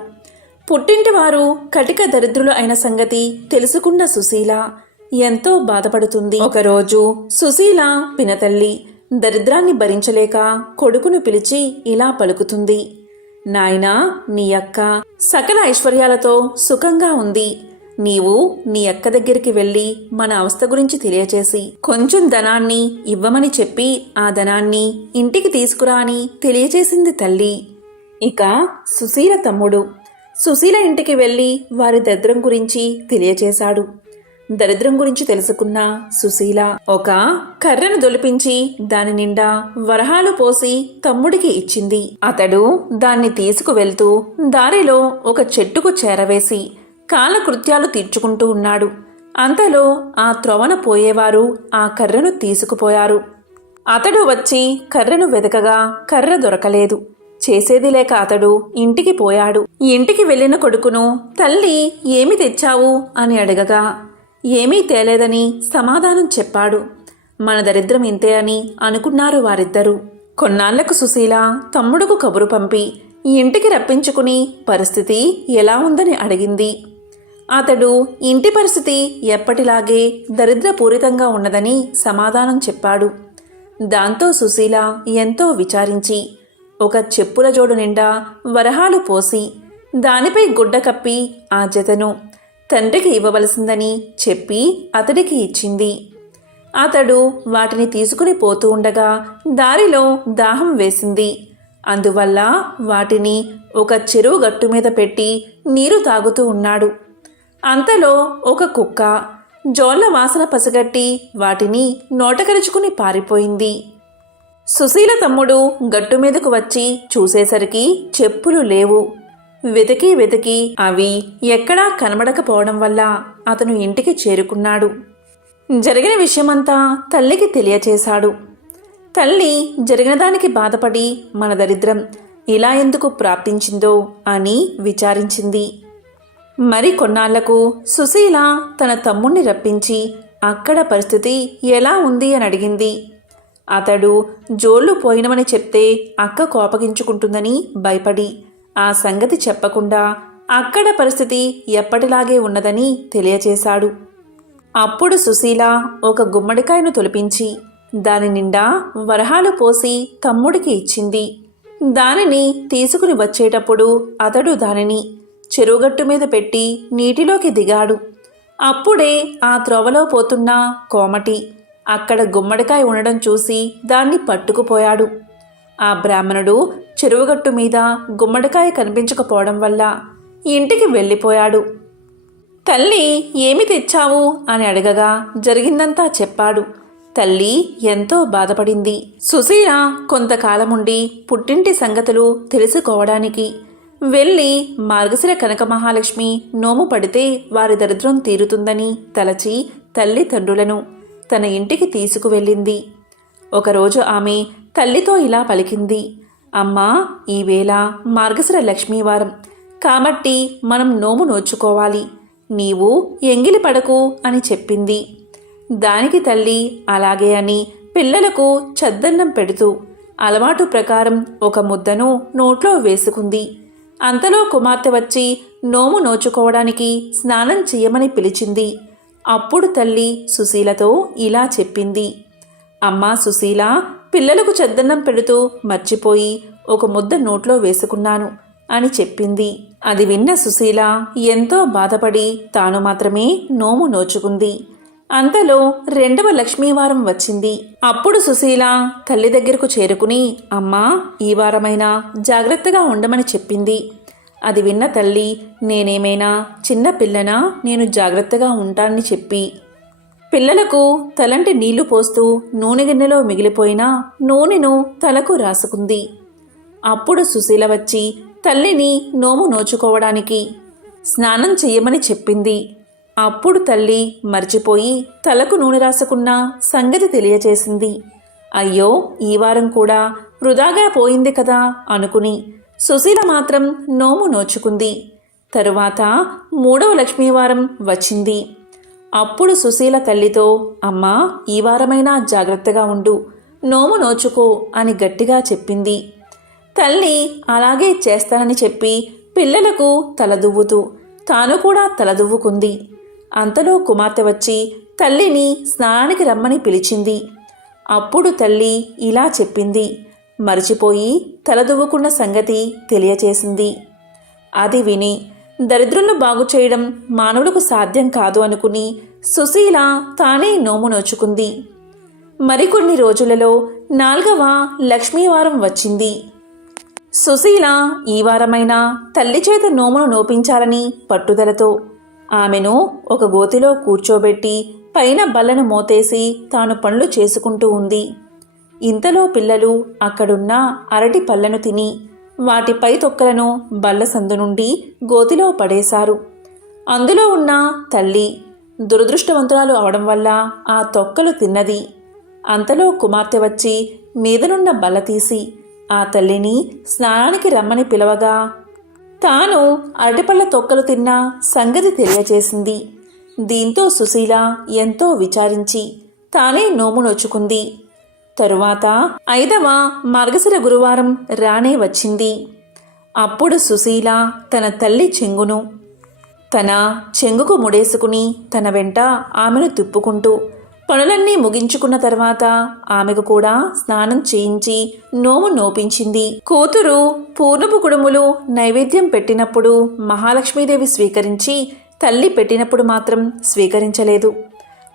పుట్టింటి వారు కటిక దరిద్రులు అయిన సంగతి తెలుసుకున్న సుశీల ఎంతో బాధపడుతుంది. ఒకరోజు సుశీల పినతల్లి దరిద్రాన్ని భరించలేక కొడుకును పిలిచి ఇలా పలుకుతుంది. నాయనా, నీ అక్క సకల ఐశ్వర్యాలతో సుఖంగా ఉంది. నీవు నీ అక్క దగ్గరికి వెళ్ళి మన అవస్థ గురించి తెలియచేసి కొంచెం ధనాన్ని ఇవ్వమని చెప్పి ఆ ధనాన్ని ఇంటికి తీసుకురా అని తెలియచేసింది తల్లి. ఇక సుశీల తమ్ముడు సుశీల ఇంటికి వెళ్ళి వారి దరిద్రం గురించి తెలియచేశాడు. దరిద్రం గురించి తెలుసుకున్న సుశీల ఒక కర్రను దొలిపించి దాని నిండా వరహాలు పోసి తమ్ముడికి ఇచ్చింది. అతడు దాన్ని తీసుకువెళ్తూ దారిలో ఒక చెట్టుకు చేరవేసి కాలకృత్యాలు తీర్చుకుంటూ ఉన్నాడు. అంతలో ఆ త్రోవన పోయేవారు ఆ కర్రను తీసుకుపోయారు. అతడు వచ్చి కర్రను వెదకగా కర్ర దొరకలేదు. చేసేది లేక అతడు ఇంటికి పోయాడు. ఇంటికి వెళ్ళిన కొడుకును తల్లి ఏమి తెచ్చావు అని అడగగా ఏమీ తేలేదని సమాధానం చెప్పాడు. మన దరిద్రం ఇంతే అని అనుకున్నారు వారిద్దరూ. కొన్నాళ్లకు సుశీల తమ్ముడుకు కబురు పంపి ఇంటికి రప్పించుకుని పరిస్థితి ఎలా ఉందని అడిగింది. అతడు ఇంటి పరిస్థితి ఎప్పటిలాగే దరిద్రపూరితంగా ఉన్నదని సమాధానం చెప్పాడు. దాంతో సుశీల ఎంతో విచారించి ఒక చెప్పుల జోడు నిండా వరహాలు పోసి దానిపై గుడ్డ కప్పి ఆ జతను తండ్రికి ఇవ్వవలసిందని చెప్పి అతడికి ఇచ్చింది. అతడు వాటిని తీసుకుని పోతూ ఉండగా దారిలో దాహం వేసింది. అందువల్ల వాటిని ఒక చెరువు గట్టు మీద పెట్టి నీరు తాగుతూ ఉన్నాడు. అంతలో ఒక కుక్క జోళ్ల వాసన పసిగట్టి వాటిని నోటకరుచుకుని పారిపోయింది. సుశీల తమ్ముడు గట్టు మీదకు వచ్చి చూసేసరికి చెప్పులు లేవు. వెతికి వెతికి అవి ఎక్కడా కనబడకపోవడం వల్ల అతను ఇంటికి చేరుకున్నాడు. జరిగిన విషయమంతా తల్లికి తెలియచేశాడు. తల్లి జరిగిన దానికి బాధపడి మన దరిద్రం ఇలా ఎందుకు ప్రాప్తించిందో అని విచారించింది. మరి కొన్నాళ్లకు సుశీల తన తమ్ముణ్ణి రప్పించి అక్కడ పరిస్థితి ఎలా ఉంది అని అడిగింది. అతడు జోళ్లు పోయినమని చెప్తే అక్క కోపగించుకుంటుందని భయపడి ఆ సంగతి చెప్పకుండా అక్కడ పరిస్థితి ఎప్పటిలాగే ఉన్నదని తెలియచేశాడు. అప్పుడు సుశీల ఒక గుమ్మడికాయను తొలిపించి దాని నిండా వరహాలు పోసి తమ్ముడికి ఇచ్చింది. దానిని తీసుకుని వచ్చేటప్పుడు అతడు దానిని చెరువుగట్టు మీద పెట్టి నీటిలోకి దిగాడు. అప్పుడే ఆ త్రోవలో పోతున్న కోమటి అక్కడ గుమ్మడికాయ ఉండడం చూసి దాన్ని పట్టుకుపోయాడు. ఆ బ్రాహ్మణుడు చెరువుగట్టు మీద గుమ్మడికాయ కనిపించకపోవడం వల్ల ఇంటికి వెళ్ళిపోయాడు. తల్లి ఏమి తెచ్చావు అని అడగగా జరిగిందంతా చెప్పాడు. తల్లి ఎంతో బాధపడింది. సుశీల కొంతకాలముండి పుట్టింటి సంగతులు తెలుసుకోవడానికి వెళ్ళి మార్గశిర కనక మహాలక్ష్మి నోము పడితే వారి దరిద్రం తీరుతుందని తలచి తల్లిదండ్రులను తన ఇంటికి తీసుకువెళ్ళింది. ఒకరోజు ఆమె తల్లితో ఇలా పలికింది. అమ్మా, ఈవేళ మార్గశిర లక్ష్మీవారం కాబట్టి మనం నోము నోచుకోవాలి. నీవు ఎంగిలి పడకు అని చెప్పింది. దానికి తల్లి అలాగే అని పిల్లలకు చద్దన్నం పెడుతూ అలవాటు ప్రకారం ఒక ముద్దను నోట్లో వేసుకుంది. అంతలో కుమార్తె వచ్చి నోము నోచుకోవడానికి స్నానం చెయ్యమని పిలిచింది. అప్పుడు తల్లి సుశీలతో ఇలా చెప్పింది. అమ్మా సుశీల, పిల్లలకు చద్దన్నం పెడుతూ మర్చిపోయి ఒక ముద్ద నోట్లో వేసుకున్నాను అని చెప్పింది. అది విన్న సుశీల ఎంతో బాధపడి తాను మాత్రమే నోము నోచుకుంది. అంతలో రెండవ లక్ష్మీవారం వచ్చింది. అప్పుడు సుశీల తల్లి దగ్గరకు చేరుకుని, అమ్మా, ఈ వారమైనా జాగ్రత్తగా ఉండమని చెప్పింది. అది విన్న తల్లి, నేనేమైనా చిన్న పిల్లనా, నేను జాగ్రత్తగా ఉంటానని చెప్పి పిల్లలకు తలంటి నీళ్లు పోస్తూ నూనె గిన్నెలో మిగిలిపోయిన నూనెను తలకు రాసుకుంది. అప్పుడు సుశీల వచ్చి తల్లిని నోము నోచుకోవడానికి స్నానం చెయ్యమని చెప్పింది. అప్పుడు తల్లి మర్చిపోయి తలకు నూనె రాసుకున్న సంగతి తెలియచేసింది. అయ్యో, ఈ వారం కూడా వృధాగా పోయింది కదా అనుకుని సుశీల మాత్రం నోము నోచుకుంది. తరువాత మూడవ లక్ష్మీవారం వచ్చింది. అప్పుడు సుశీల తల్లితో, అమ్మా, ఈ వారమైనా జాగ్రత్తగా ఉండు, నోము నోచుకో అని గట్టిగా చెప్పింది. తల్లి అలాగే చేస్తానని చెప్పి పిల్లలకు తలదువ్వుతూ తాను కూడా తలదువ్వుకుంది. అంతలో కుమార్తె వచ్చి తల్లిని స్నానానికి రమ్మని పిలిచింది. అప్పుడు తల్లి ఇలా చెప్పింది. మరిచిపోయి తలదువ్వుకున్న సంగతి తెలియచేసింది. అది విని దరిద్రులను బాగు చేయడం మానవులకు సాధ్యం కాదు అనుకుని సుశీల తానే నోము నోచుకుంది. మరికొన్ని రోజులలో 4వ లక్ష్మీవారం వచ్చింది. సుశీల ఈ వారమైనా తల్లి చేత నోమును నోపించాలని పట్టుదలతో ఆమెను ఒక గోతిలో కూర్చోబెట్టి పైన బల్లను మోతేసి తాను పనులు చేసుకుంటూ ఉంది. ఇంతలో పిల్లలు అక్కడున్న అరటి పళ్ళను తిని వాటిపై తొక్కలను బల్ల సందు నుండి గోతిలో పడేశారు. అందులో ఉన్న తల్లి దురదృష్టవంతురాలు అవడం వల్ల ఆ తొక్కలు తిన్నది. అంతలో కుమార్తె వచ్చి మీదనున్న బల్ల తీసి ఆ తల్లిని స్నానానికి రమ్మని పిలవగా తాను అరటిపళ్ళ తొక్కలు తిన్న సంగతి తెలియచేసింది. దీంతో సుశీల ఎంతో విచారించి తానే నోము నోచుకుంది. తరువాత 5వ మార్గశిర గురువారం రానే వచ్చింది. అప్పుడు సుశీల తన తల్లి తన చెంగుకు ముడేసుకుని తన వెంట ఆమెను తిప్పుకుంటూ పనులన్నీ ముగించుకున్న తర్వాత ఆమెకు కూడా స్నానం చేయించి నోము నోపించింది. కూతురు పూర్ణపు కుడుములు నైవేద్యం పెట్టినప్పుడు మహాలక్ష్మీదేవి స్వీకరించి తల్లి పెట్టినప్పుడు మాత్రం స్వీకరించలేదు.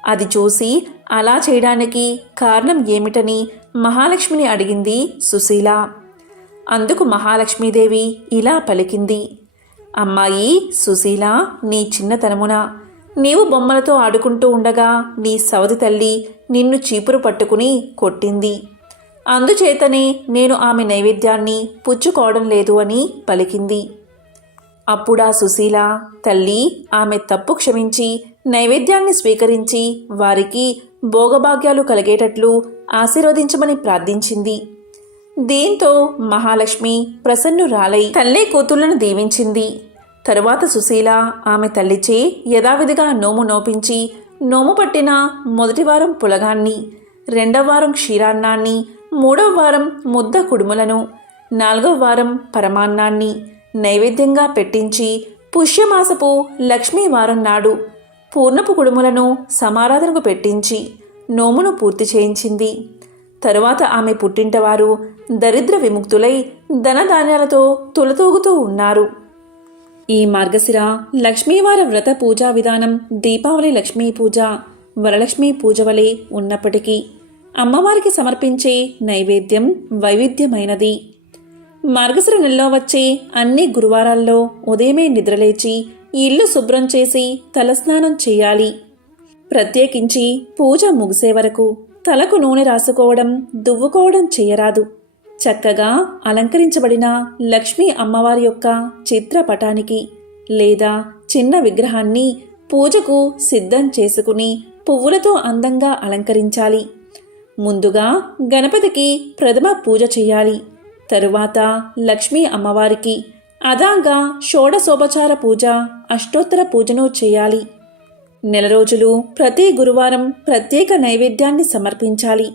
అది చూసి అలా చేయడానికి కారణం ఏమిటని మహాలక్ష్మిని అడిగింది సుశీల. అందుకు మహాలక్ష్మీదేవి ఇలా పలికింది. అమ్మాయి సుశీల, నీ చిన్నతనమున నీవు బొమ్మలతో ఆడుకుంటూ ఉండగా నీ సవతి తల్లి నిన్ను చీపురు పట్టుకుని కొట్టింది. అందుచేతనే నేను ఆమె నైవేద్యాన్ని పుచ్చుకోవడం లేదు అని పలికింది. అప్పుడా సుశీల తల్లి ఆమె తప్పు క్షమించి నైవేద్యాన్ని స్వీకరించి వారికి భోగభాగ్యాలు కలిగేటట్లు ఆశీర్వదించమని ప్రార్థించింది. దీంతో మహాలక్ష్మి ప్రసన్నురాలై తల్లి కూతుళ్లను దీవించింది. తరువాత సుశీల ఆమె తల్లిచే యథావిధిగా నోము నోపించి నోము పట్టిన మొదటి వారం పులగాన్ని, 2వ వారం క్షీరాన్నాన్ని, 3వ వారం ముద్ద కుడుములను, 4వ వారం పరమాన్నాన్ని నైవేద్యంగా పెట్టించి పుష్యమాసపు లక్ష్మీవారం నాడు పూర్ణపు కుడుములను సమారాధనకు పెట్టించి నోమును పూర్తి చేయించింది. తరువాత ఆమె పుట్టింటవారు దరిద్ర విముక్తులై ధనధాన్యాలతో తులతూగుతూ ఉన్నారు. ఈ మార్గశిర లక్ష్మీవార వ్రత పూజా విధానం దీపావళి లక్ష్మీ పూజ, వరలక్ష్మీ పూజ వలె ఉన్నప్పటికీ అమ్మవారికి సమర్పించే నైవేద్యం వైవిధ్యమైనది. మార్గశిర నెలలో వచ్చే అన్ని గురువారాల్లో ఉదయమే నిద్రలేచి ఇల్లు శుభ్రం చేసి తలస్నానం చేయాలి. ప్రత్యేకించి పూజ ముగిసే వరకు తలకు నూనె రాసుకోవడం, దువ్వుకోవడం చేయరాదు. చక్కగా అలంకరించబడిన లక్ష్మీ అమ్మవారి యొక్క చిత్రపటానికి లేదా చిన్న విగ్రహాన్ని పూజకు సిద్ధం చేసుకుని పువ్వులతో అందంగా అలంకరించాలి. ముందుగా గణపతికి ప్రథమ పూజ చేయాలి. తరువాత లక్ష్మీ అమ్మవారికి అదాగా షోడశోపచార పూజ, అష్టోత్తర పూజను చేయాలి. నెల రోజులు ప్రతి గురువారం ప్రత్యేక నైవేద్యాన్ని సమర్పించాలి.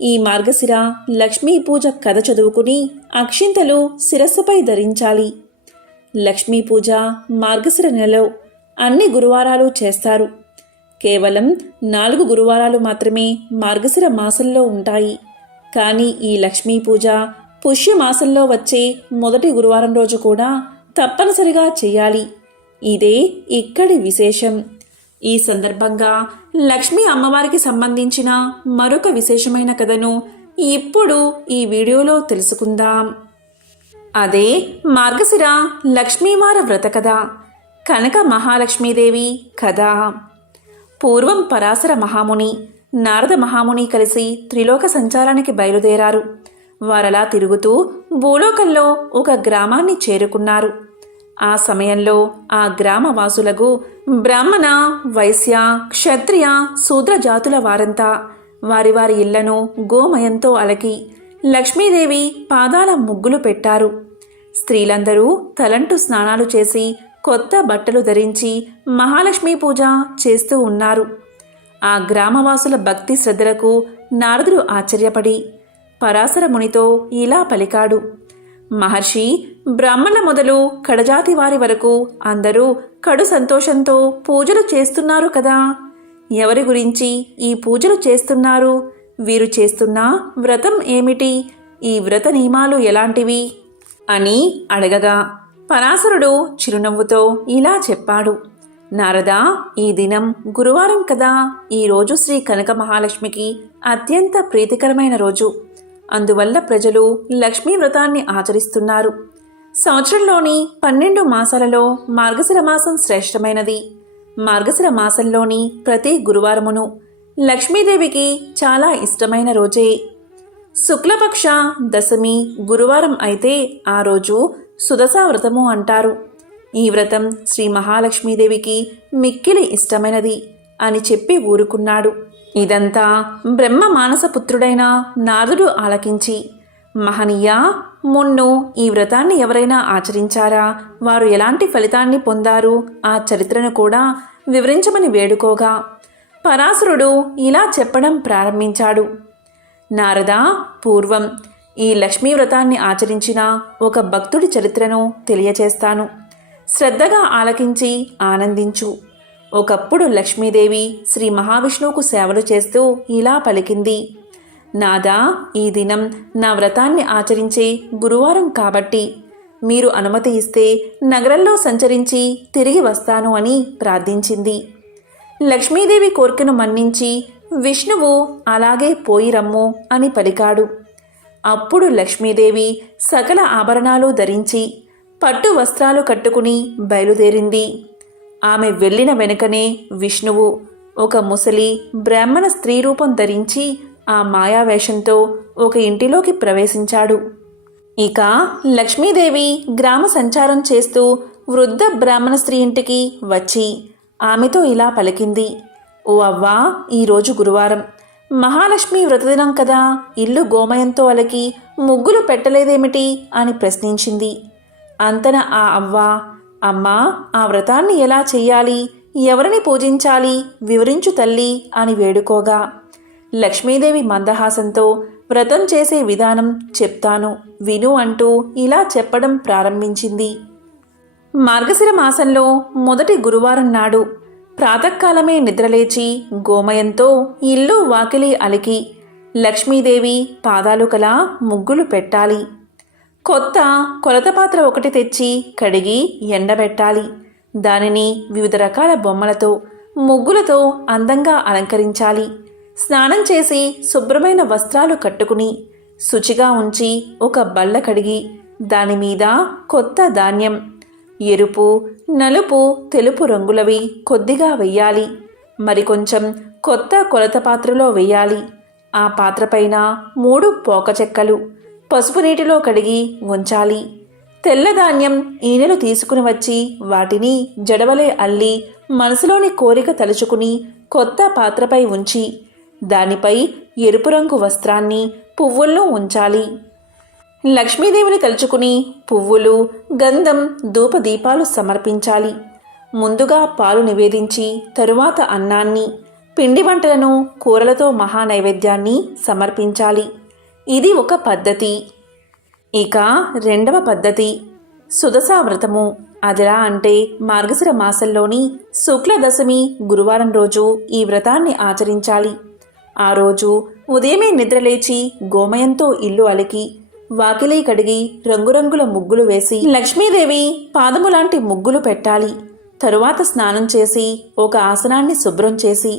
ఈ మార్గశిర లక్ష్మీ పూజ కథ చదువుకుని అక్షింతలు శిరస్సుపై ధరించాలి. లక్ష్మీ పూజ మార్గశిర నెలలో అన్ని గురువారాలు చేస్తారు. కేవలం 4 గురువారాలు మాత్రమే మార్గశిర మాసంలో ఉంటాయి. కానీ ఈ లక్ష్మీ పూజ పుష్యమాసంలో వచ్చే మొదటి గురువారం రోజు కూడా తప్పనిసరిగా చేయాలి. ఇదే ఇక్కడి విశేషం. ఈ సందర్భంగా లక్ష్మీ అమ్మవారికి సంబంధించిన మరొక విశేషమైన కథను ఇప్పుడు ఈ వీడియోలో తెలుసుకుందాం. అదే మార్గశిర లక్ష్మీవార వ్రత కథ, కనక మహాలక్ష్మీదేవి కథ. పూర్వం పరాశర మహాముని, నారద మహాముని కలిసి త్రిలోక సంచారానికి బయలుదేరారు. వారలా తిరుగుతూ భూలోకంలో ఒక గ్రామాన్ని చేరుకున్నారు. ఆ సమయంలో ఆ గ్రామవాసులకు బ్రాహ్మణ, వైశ్య, క్షత్రియ, శూద్ర జాతుల వారంతా వారి వారి ఇళ్లను గోమయంతో అలకి లక్ష్మీదేవి పాదాల ముగ్గులు పెట్టారు. స్త్రీలందరూ తలంటు స్నానాలు చేసి కొత్త బట్టలు ధరించి మహాలక్ష్మీ పూజ చేస్తూ ఉన్నారు. ఆ గ్రామవాసుల భక్తి శ్రద్ధలకు నారదుడు ఆశ్చర్యపడి పరాశర మునితో ఇలా పలికాడు. మహర్షి, బ్రాహ్మణ మొదలు కడజాతి వారి వరకు అందరూ కడు సంతోషంతో పూజలు చేస్తున్నారు కదా. ఎవరి గురించి ఈ పూజలు చేస్తున్నారు? వీరు చేస్తున్న వ్రతం ఏమిటి? ఈ వ్రత నియమాలు ఎలాంటివి అని అడగగా పరాశరుడు చిరునవ్వుతో ఇలా చెప్పాడు. నారదా, ఈ దినం గురువారం కదా. ఈరోజు శ్రీ కనక మహాలక్ష్మికి అత్యంత ప్రీతికరమైన రోజు. అందువల్ల ప్రజలు లక్ష్మీ వ్రతాన్ని ఆచరిస్తున్నారు. సంవత్సరంలోని 12 మాసాలలో మార్గశిర మాసం శ్రేష్టమైనది. మార్గశిర మాసంలోని ప్రతి గురువారమును లక్ష్మీదేవికి చాలా ఇష్టమైన రోజే. శుక్లపక్ష దశమి గురువారం అయితే ఆ రోజు సుదశా వ్రతము అంటారు. ఈ వ్రతం శ్రీ మహాలక్ష్మీదేవికి మిక్కిలి ఇష్టమైనది అని చెప్పి ఊరుకున్నాడు. ఇదంతా బ్రహ్మ మానసపుత్రుడైన నారదుడు ఆలకించి, మహనీయ, మున్ను ఈ వ్రతాన్ని ఎవరైనా ఆచరించారా? వారు ఎలాంటి ఫలితాన్ని పొందారు? ఆ చరిత్రను కూడా వివరించమని వేడుకోగా పరాశరుడు ఇలా చెప్పడం ప్రారంభించాడు. నారదా, పూర్వం ఈ లక్ష్మీ వ్రతాన్ని ఆచరించిన ఒక భక్తుడి చరిత్రను తెలియచేస్తాను. శ్రద్ధగా ఆలకించి ఆనందించు. ఒకప్పుడు లక్ష్మీదేవి శ్రీ మహావిష్ణువుకు సేవలు చేస్తూ ఇలా పలికింది. నాదా, ఈ దినం నా వ్రతాన్ని ఆచరించే గురువారం కాబట్టి మీరు అనుమతి ఇస్తే నగరంలో సంచరించి తిరిగి వస్తాను అని ప్రార్థించింది. లక్ష్మీదేవి కోరికను మన్నించి విష్ణువు అలాగే పోయి రమ్ము అని పలికాడు. అప్పుడు లక్ష్మీదేవి సకల ఆభరణాలు ధరించి పట్టు వస్త్రాలు కట్టుకుని బయలుదేరింది. ఆమె వెళ్ళిన వెనుకనే విష్ణువు ఒక ముసలి బ్రాహ్మణ స్త్రీ రూపం ధరించి ఆ మాయావేషంతో ఒక ఇంటిలోకి ప్రవేశించాడు. ఇక లక్ష్మీదేవి గ్రామ సంచారం చేస్తూ వృద్ధ బ్రాహ్మణ స్త్రీ ఇంటికి వచ్చి ఆమెతో ఇలా పలికింది. ఓ అవ్వా, ఈరోజు గురువారం, మహాలక్ష్మి వ్రతదినం కదా. ఇల్లు గోమయంతో అలకి ముగ్గులు పెట్టలేదేమిటి అని ప్రశ్నించింది. అంతన ఆ అవ్వ, అమ్మా, ఆ వ్రతాన్ని ఎలా చెయ్యాలి, ఎవరిని పూజించాలి వివరించు తల్లి అని వేడుకోగా లక్ష్మీదేవి మందహాసంతో వ్రతం చేసే విధానం చెప్తాను విను అంటూ ఇలా చెప్పడం ప్రారంభించింది. మార్గశిర మాసంలో మొదటి గురువారం నాడు ప్రాతకాలమే నిద్రలేచి గోమయంతో ఇల్లు వాకిలి అలికి లక్ష్మీదేవి పాదాలు కల ముగ్గులు పెట్టాలి. కొత్త కొలత పాత్ర ఒకటి తెచ్చి కడిగి ఎండబెట్టాలి. దానిని వివిధ రకాల బొమ్మలతో, ముగ్గులతో అందంగా అలంకరించాలి. స్నానం చేసి శుభ్రమైన వస్త్రాలు కట్టుకుని శుచిగా ఉంచి ఒక బల్ల కడిగి దానిమీద కొత్త ధాన్యం, ఎరుపు, నలుపు, తెలుపు రంగులవి కొద్దిగా వెయ్యాలి. మరికొంచెం కొత్త కొలత పాత్రలో వెయ్యాలి. ఆ పాత్రపైన 3 పోక చెక్కలు పసుపు నీటిలో కడిగి ఉంచాలి. తెల్లధాన్యం ఈనెలు తీసుకుని వచ్చి వాటిని జడవలే అల్లి మనసులోని కోరిక తలుచుకుని కొత్త పాత్రపై ఉంచి దానిపై ఎరుపు రంగు వస్త్రాన్ని, పువ్వులను ఉంచాలి. లక్ష్మీదేవిని తలుచుకుని పువ్వులు, గంధం, ధూపదీపాలు సమర్పించాలి. ముందుగా పాలు నివేదించి తరువాత అన్నాన్ని, పిండి వంటలను, కూరలతో మహానైవేద్యాన్ని సమర్పించాలి. ఇది ఒక పద్ధతి. ఇక రెండవ పద్ధతి సుదశా వ్రతము. అదిలా అంటే మార్గశిర మాసంలోని శుక్ల దశమి గురువారం రోజు ఈ వ్రతాన్ని ఆచరించాలి. ఆ రోజు ఉదయమే నిద్రలేచి గోమయంతో ఇల్లు అలికి వాకిలి కడిగి రంగురంగుల ముగ్గులు వేసి లక్ష్మీదేవి పాదము లాంటి ముగ్గులు పెట్టాలి. తరువాత స్నానం చేసి ఒక ఆసనాన్ని శుభ్రం చేసి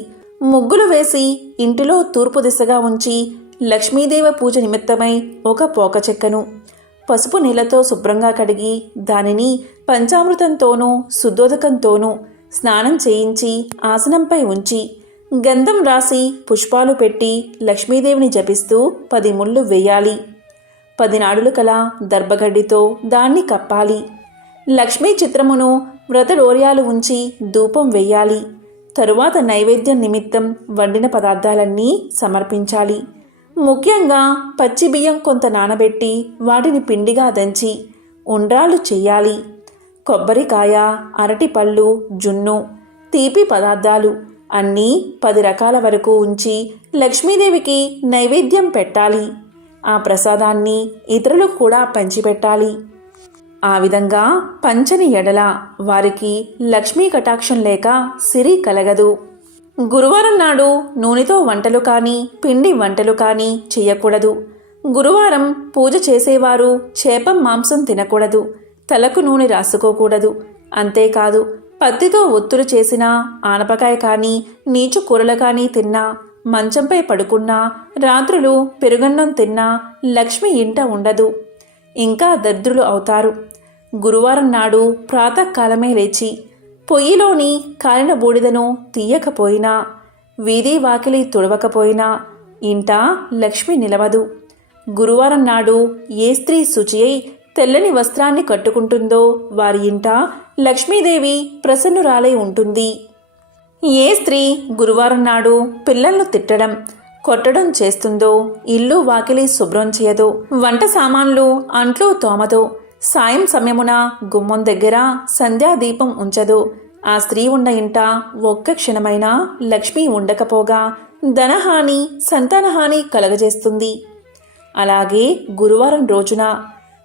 ముగ్గులు వేసి ఇంటిలో తూర్పు దిశగా ఉంచి లక్ష్మీదేవ పూజ నిమిత్తమై ఒక పోక చెక్కను పసుపు నీళ్లతో శుభ్రంగా కడిగి దానిని పంచామృతంతోనూ శుద్ధోదకంతోనూ స్నానం చేయించి ఆసనంపై ఉంచి గంధం రాసి పుష్పాలు పెట్టి లక్ష్మీదేవిని జపిస్తూ 10 ముళ్ళు వేయాలి. 10 నాడులు కల దర్భగడ్డితో దాన్ని కప్పాలి. లక్ష్మీ చిత్రమును వ్రతడోర్యాలు ఉంచి ధూపం వెయ్యాలి. తరువాత నైవేద్యం నిమిత్తం వండిన పదార్థాలన్నీ సమర్పించాలి. ముఖ్యంగా పచ్చి బియ్యం కొంత నానబెట్టి వాటిని పిండిగా దంచి ఉండ్రాళ్ళు చెయ్యాలి. కొబ్బరికాయ, అరటిపళ్ళు, జున్ను, తీపి పదార్థాలు అన్నీ 10 రకాల వరకు ఉంచి లక్ష్మీదేవికి నైవేద్యం పెట్టాలి. ఆ ప్రసాదాన్ని ఇతరులకు కూడా పంచిపెట్టాలి. ఆ విధంగా పంచని ఎడల వారికి లక్ష్మీ కటాక్షం లేక సిరి కలగదు. గురువారం నాడు నూనెతో వంటలు కానీ పిండి వంటలు కానీ చేయకూడదు. గురువారం పూజ చేసేవారు చేపం మాంసం తినకూడదు. తలకు నూనె రాసుకోకూడదు. అంతేకాదు పత్తితో ఒత్తులు చేసిన ఆనపకాయ కానీ నీచు కూరలు కానీ తిన్నా, మంచంపై పడుకున్నా, రాత్రులు పెరుగన్నం తిన్నా లక్ష్మి ఇంట ఉండదు. ఇంకా దరిద్రులు అవుతారు. గురువారం నాడు ప్రాతకాలమే లేచి పొయ్యిలోని కాలిన బూడిదను తీయకపోయినా, వీధి వాకిలి తుడవకపోయినా ఇంట లక్ష్మి నిలవదు. గురువారం నాడు ఏ స్త్రీ శుచి అయి తెల్లని వస్త్రాన్ని కట్టుకుంటుందో వారి ఇంట లక్ష్మీదేవి ప్రసన్నురాలై ఉంటుంది. ఏ స్త్రీ గురువారం నాడు పిల్లలను తిట్టడం, కొట్టడం చేస్తుందో, ఇల్లు వాకిలి శుభ్రం చేయదో, వంట సామాన్లు అంట్లు తోమదో, సాయం సమయమున గుమ్మం దగ్గర సంధ్యాదీపం ఉంచదో, ఆ స్త్రీ ఉన్న ఇంట ఒక్క క్షణమైనా లక్ష్మి ఉండకపోగా ధనహాని, సంతానహాని కలగజేస్తుంది. అలాగే గురువారం రోజున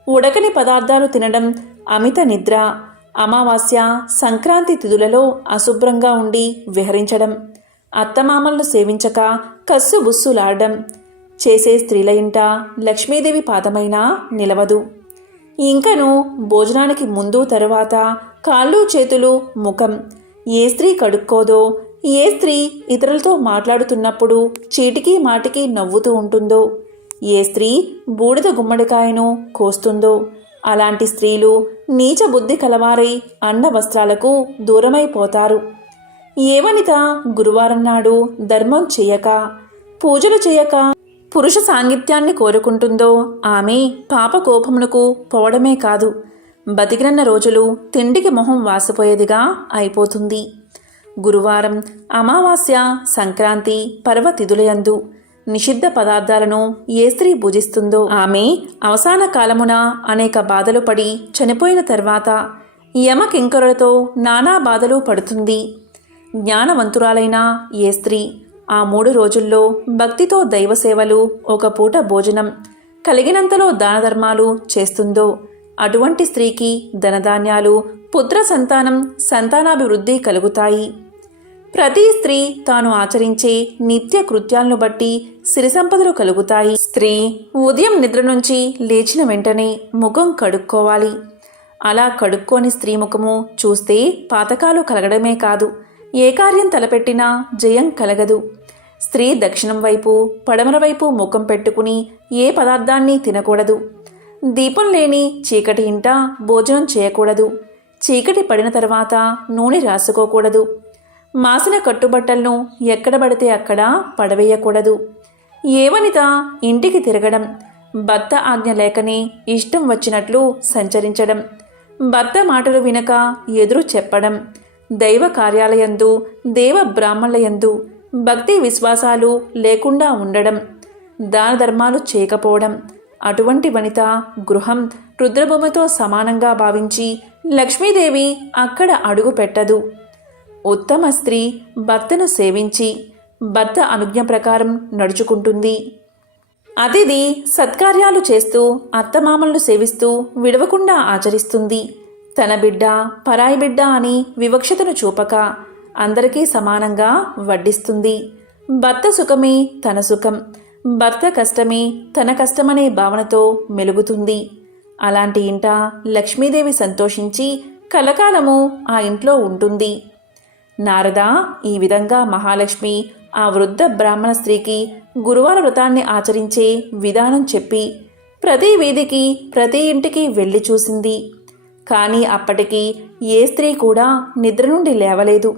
ఉడకని పదార్థాలు తినడం, అమిత నిద్ర, అమావాస్య, సంక్రాంతి తిథులలో అశుభ్రంగా ఉండి విహరించడం, అత్తమామలను సేవించక కస్సుబుస్సులాడడం చేసే స్త్రీల ఇంట లక్ష్మీదేవి పాదమైనా నిలవదు. ఇంకను భోజనానికి ముందు తరువాత కాళ్ళు, చేతులు, ముఖం ఏ స్త్రీ కడుక్కోదో, ఏ స్త్రీ ఇతరులతో మాట్లాడుతున్నప్పుడు చీటికి మాటికి నవ్వుతూ ఉంటుందో, ఏ స్త్రీ బూడిద గుమ్మడికాయను కోస్తుందో అలాంటి స్త్రీలు నీచ బుద్ధి కలవారై అన్న వస్త్రాలకు దూరమైపోతారు. ఏ వనిత గురువారం నాడు ధర్మం చేయక, పూజలు చేయక పురుష సాంగిత్యాన్ని కోరుకుంటుందో ఆమె పాపకోపమునకు పోవడమే కాదు, బతికినన్న రోజులు తిండికి మొహం వాసిపోయేదిగా అయిపోతుంది. గురువారం, అమావాస్య, సంక్రాంతి పర్వతిథులయందు నిషిద్ధ పదార్థాలను ఏ స్త్రీ భుజిస్తుందో ఆమె అవసాన కాలమున అనేక బాధలు పడి చనిపోయిన తర్వాత యమకింకరులతో నానా బాధలు పడుతుంది. జ్ఞానవంతురాలైన ఏ స్త్రీ ఆ 3 రోజుల్లో భక్తితో దైవసేవలు, ఒక పూట భోజనం, కలిగినంతలో దానధర్మాలు చేస్తుందో అటువంటి స్త్రీకి ధనధాన్యాలు, పుత్ర సంతానం, సంతానాభివృద్ధి కలుగుతాయి. ప్రతి స్త్రీ తాను ఆచరించే నిత్య కృత్యాలను బట్టి సిరి సంపదలు కలుగుతాయి. స్త్రీ ఉదయం నిద్ర నుంచి లేచిన వెంటనే ముఖం కడుక్కోవాలి. అలా కడుక్కోని స్త్రీ ముఖము చూస్తే పాతకాలు కలగడమే కాదు, ఏ కార్యం తలపెట్టినా జయం కలగదు. స్త్రీ దక్షిణం వైపు, పడమర వైపు ముఖం పెట్టుకుని ఏ పదార్థాన్ని తినకూడదు. దీపం లేని చీకటి ఇంట భోజనం చేయకూడదు. చీకటి పడిన తర్వాత నూనె రాసుకోకూడదు. మాసిన కట్టుబట్టలను ఎక్కడ పడితే అక్కడ పడవేయకూడదు. ఏ వనిత ఇంటికి తిరగడం, భర్త ఆజ్ఞ లేకనే ఇష్టం వచ్చినట్లు సంచరించడం, భర్త మాటలు వినక ఎదురు చెప్పడం, దైవ కార్యాలయందు, దేవ బ్రాహ్మణులయందు భక్తి విశ్వాసాలు లేకుండా ఉండడం, దాన ధర్మాలు చేయకపోవడం, అటువంటి వనిత గృహం రుద్రభూమితో సమానంగా భావించి లక్ష్మీదేవి అక్కడ అడుగు పెట్టదు. ఉత్తమ స్త్రీ భర్తను సేవించి భర్త అనుజ్ఞ ప్రకారం నడుచుకుంటుంది. అతిథి సత్కార్యాలు చేస్తూ అత్తమామలను సేవిస్తూ విడవకుండా ఆచరిస్తుంది. తన బిడ్డ పరాయి బిడ్డ అని వివక్షతను చూపక అందరికీ సమానంగా వడ్డిస్తుంది. భర్త సుఖమే తన సుఖం, భర్త కష్టమే తన కష్టమనే భావనతో మెలుగుతుంది. అలాంటి ఇంట లక్ష్మీదేవి సంతోషించి కలకాలము ఆ ఇంట్లో ఉంటుంది. నారద, ఈ విధంగా మహాలక్ష్మి ఆ వృద్ధ బ్రాహ్మణ స్త్రీకి గురువార వ్రతాన్ని ఆచరించే విధానం చెప్పి ప్రతి వీధికి ప్రతి ఇంటికి వెళ్ళి చూసింది. కానీ అప్పటికి ఏ స్త్రీ కూడా నిద్ర నుండి లేవలేదు,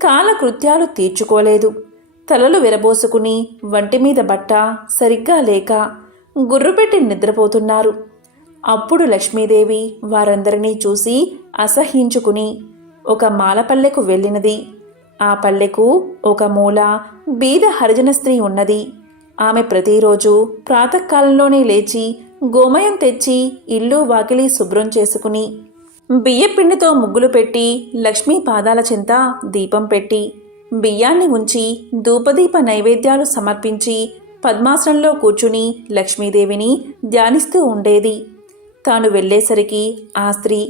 కాలకృత్యాలు తీర్చుకోలేదు. తలలు విరబోసుకుని వంటి మీద బట్ట సరిగ్గా లేక గుర్రుపెట్టి నిద్రపోతున్నారు. అప్పుడు లక్ష్మీదేవి వారందరినీ చూసి అసహ్యించుకుని ఒక మాలపల్లెకు వెళ్ళినది. ఆ పల్లెకు ఒక మూల బీద హరిజన స్త్రీ ఉన్నది. ఆమె ప్రతిరోజు ప్రాతకాలంలోనే లేచి గోమయం తెచ్చి ఇల్లు వాకిలి శుభ్రం చేసుకుని బియ్యపిండితో ముగ్గులు పెట్టి లక్ష్మీ పాదాల చెంత దీపం పెట్టి బియ్యాన్ని ఉంచి ధూపదీప నైవేద్యాలు సమర్పించి పద్మాసనంలో కూర్చుని లక్ష్మీదేవిని ధ్యానిస్తూ ఉండేది. తాను వెళ్ళేసరికి ఆ స్త్రీ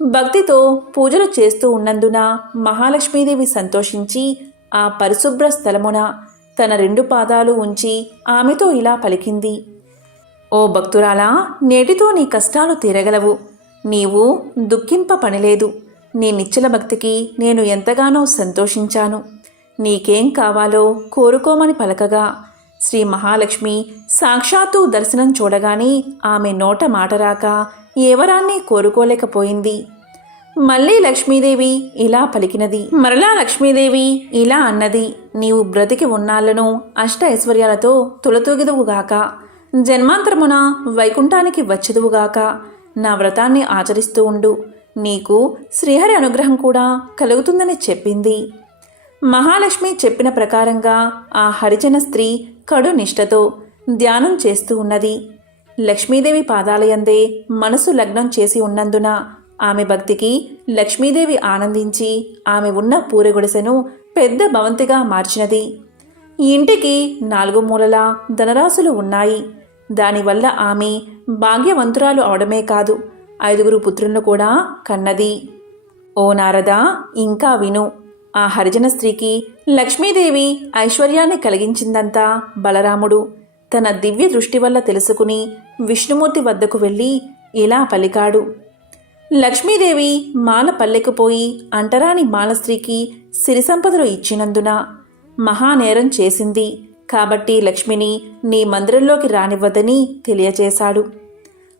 భక్తితో పూజలు చేస్తూ ఉన్నందున మహాలక్ష్మీదేవి సంతోషించి ఆ పరిశుభ్ర స్థలమున తన 2 పాదాలు ఉంచి ఆమెతో ఇలా పలికింది: ఓ భక్తురాలా, నేటితో నీ కష్టాలు తీరగలవు. నీవు దుఃఖింప పనిలేదు. నీ నిశ్చల భక్తికి నేను ఎంతగానో సంతోషించాను. నీకేం కావాలో కోరుకోమని పలకగా శ్రీ మహాలక్ష్మి సాక్షాత్తు దర్శనం చూడగానే ఆమె నోట మాట రాక ఏ వరాన్ని కోరుకోలేకపోయింది. మళ్ళీ లక్ష్మీదేవి ఇలా పలికినది. మరలా లక్ష్మీదేవి ఇలా అన్నది: నీవు బ్రతికి ఉన్నాళ్లను అష్ట ఐశ్వర్యాలతో తులతూగిదువుగాక, జన్మాంతరమున వైకుంఠానికి వచ్చేదువుగాక. నా వ్రతాన్ని ఆచరిస్తూ ఉండు, నీకు శ్రీహరి అనుగ్రహం కూడా కలుగుతుందని చెప్పింది. మహాలక్ష్మి చెప్పిన ప్రకారంగా ఆ హరిజన స్త్రీ కడు నిష్టతో ధ్యానం చేస్తూ ఉన్నది. లక్ష్మీదేవి పాదాలయందే మనసు లగ్నం చేసి ఉన్నందున ఆమె భక్తికి లక్ష్మీదేవి ఆనందించి ఆమె ఉన్న పూరెగుడిసెను పెద్ద భవంతిగా మార్చినది. ఈ ఇంటికి 4 మూలలా ధనరాశులు ఉన్నాయి. దానివల్ల ఆమె భాగ్యవంతురాలు అవడమే కాదు, 5 పుత్రులను కూడా కన్నది. ఓ నారద, ఇంకా విను. ఆ హరిజన స్త్రీకి లక్ష్మీదేవి ఐశ్వర్యాన్ని కలిగించిందంతా బలరాముడు తన దివ్య దృష్టి వల్ల తెలుసుకుని విష్ణుమూర్తి వద్దకు వెళ్ళి ఇలా పలికాడు: లక్ష్మీదేవి మాల పల్లెకు పోయి అంటరాని మాల స్త్రీకి సిరి సంపదలు ఇచ్చినందున మహానేరం చేసింది. కాబట్టి లక్ష్మిని నీ మందిరంలోకి రానివ్వదని తెలియచేశాడు.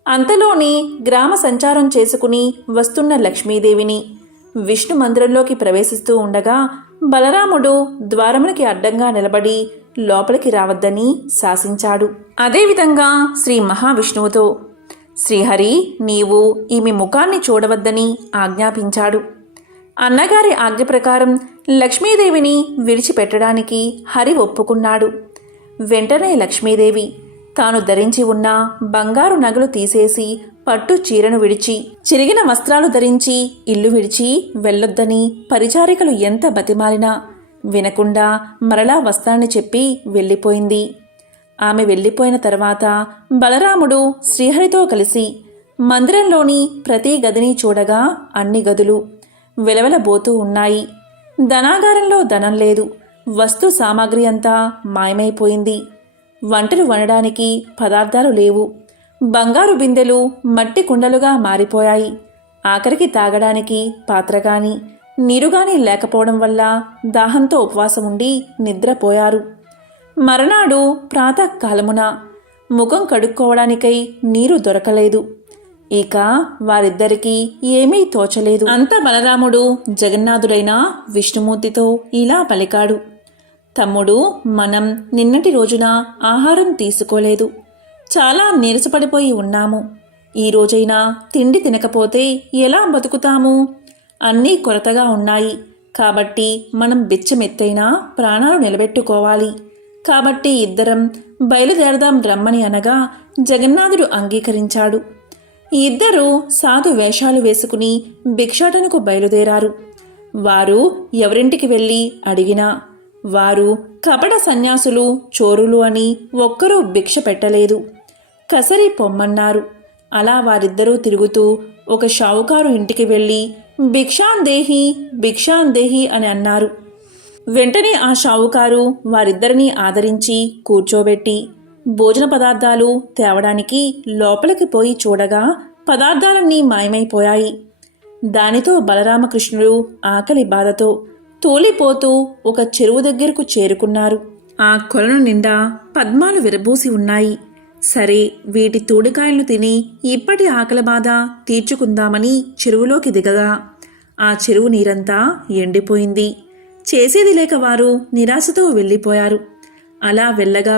అంతలోని గ్రామ సంచారం చేసుకుని వస్తున్న లక్ష్మీదేవిని విష్ణు మందిరంలోకి ప్రవేశిస్తూ ఉండగా బలరాముడు ద్వారమునికి అడ్డంగా నిలబడి లోపలికి రావద్దని శాసించాడు. అదేవిధంగా శ్రీ మహావిష్ణువుతో శ్రీహరి నీవు ఈమె ముఖాన్ని చూడవద్దని ఆజ్ఞాపించాడు. అన్నగారి ఆజ్ఞ ప్రకారం లక్ష్మీదేవిని విడిచిపెట్టడానికి హరి ఒప్పుకున్నాడు. వెంటనే లక్ష్మీదేవి తాను ధరించి ఉన్న బంగారు నగలు తీసేసి పట్టు చీరను విడిచి చిరిగిన వస్త్రాలు ధరించి ఇల్లు విడిచి వెళ్ళొద్దని పరిచారికలు ఎంత బతిమాలినా వినకుండా మరలా వస్త్రాన్ని చెప్పి వెళ్ళిపోయింది. ఆమె వెళ్ళిపోయిన తర్వాత బలరాముడు శ్రీహరితో కలిసి మందిరంలోని ప్రతి గదిని చూడగా అన్ని గదులు వెలవెలబోతూ ఉన్నాయి. ధనాగారంలో ధనం లేదు. వస్తు సామాగ్రి అంతా మాయమైపోయింది. వంటలు వండడానికి పదార్థాలు లేవు. బంగారు బిందెలు మట్టి కుండలుగా మారిపోయాయి. ఆఖరికి తాగడానికి పాత్రగాని నీరుగాని లేకపోవడం వల్ల దాహంతో ఉపవాసం ఉండి నిద్రపోయారు. మరునాడు ప్రాతకాలమున ముఖం కడుక్కోవడానికై నీరు దొరకలేదు. ఇక వారిద్దరికీ ఏమీ తోచలేదు. అంత బలరాముడు జగన్నాథుడైన విష్ణుమూర్తితో ఇలా పలికాడు: తమ్ముడు, మనం నిన్నటి రోజున ఆహారం తీసుకోలేదు. చాలా నీరసపడిపోయి ఉన్నాము. ఈ రోజైనా తిండి తినకపోతే ఎలా బతుకుతాము? అన్నీ కొరతగా ఉన్నాయి. కాబట్టి మనం బిచ్చమెత్తైనా ప్రాణాలు నిలబెట్టుకోవాలి. కాబట్టి ఇద్దరం బయలుదేరదాం రమ్మని అనగా జగన్నాథుడు అంగీకరించాడు. ఇద్దరూ సాధు వేషాలు వేసుకుని భిక్షాటనకు బయలుదేరారు. వారు ఎవరింటికి వెళ్ళి అడిగినా వారు కపట సన్యాసులు, చోరులు అని ఒక్కరూ భిక్ష పెట్టలేదు. కసరి పొమ్మన్నారు. అలా వారిద్దరూ తిరుగుతూ ఒక షావుకారు ఇంటికి వెళ్ళి భిక్షాందేహి భిక్షాందేహి అని అన్నారు. వెంటనే ఆ షావుకారు వారిద్దరినీ ఆదరించి కూర్చోబెట్టి భోజన పదార్థాలు తేవడానికి లోపలికి పోయి చూడగా పదార్థాలన్నీ మాయమైపోయాయి. దానితో బలరామకృష్ణుడు ఆకలి బాధతో తూలిపోతూ ఒక చెరువు దగ్గరకు చేరుకున్నారు. ఆ కొలను నిండా పద్మాలు విరబూసి ఉన్నాయి. సరే, వీటి తూడికాయలను తిని ఇప్పటి ఆకలి బాధ తీర్చుకుందామని చెరువులోకి దిగగా ఆ చెరువు నీరంతా ఎండిపోయింది. చేసేది లేక వారు నిరాశతో వెళ్ళిపోయారు. అలా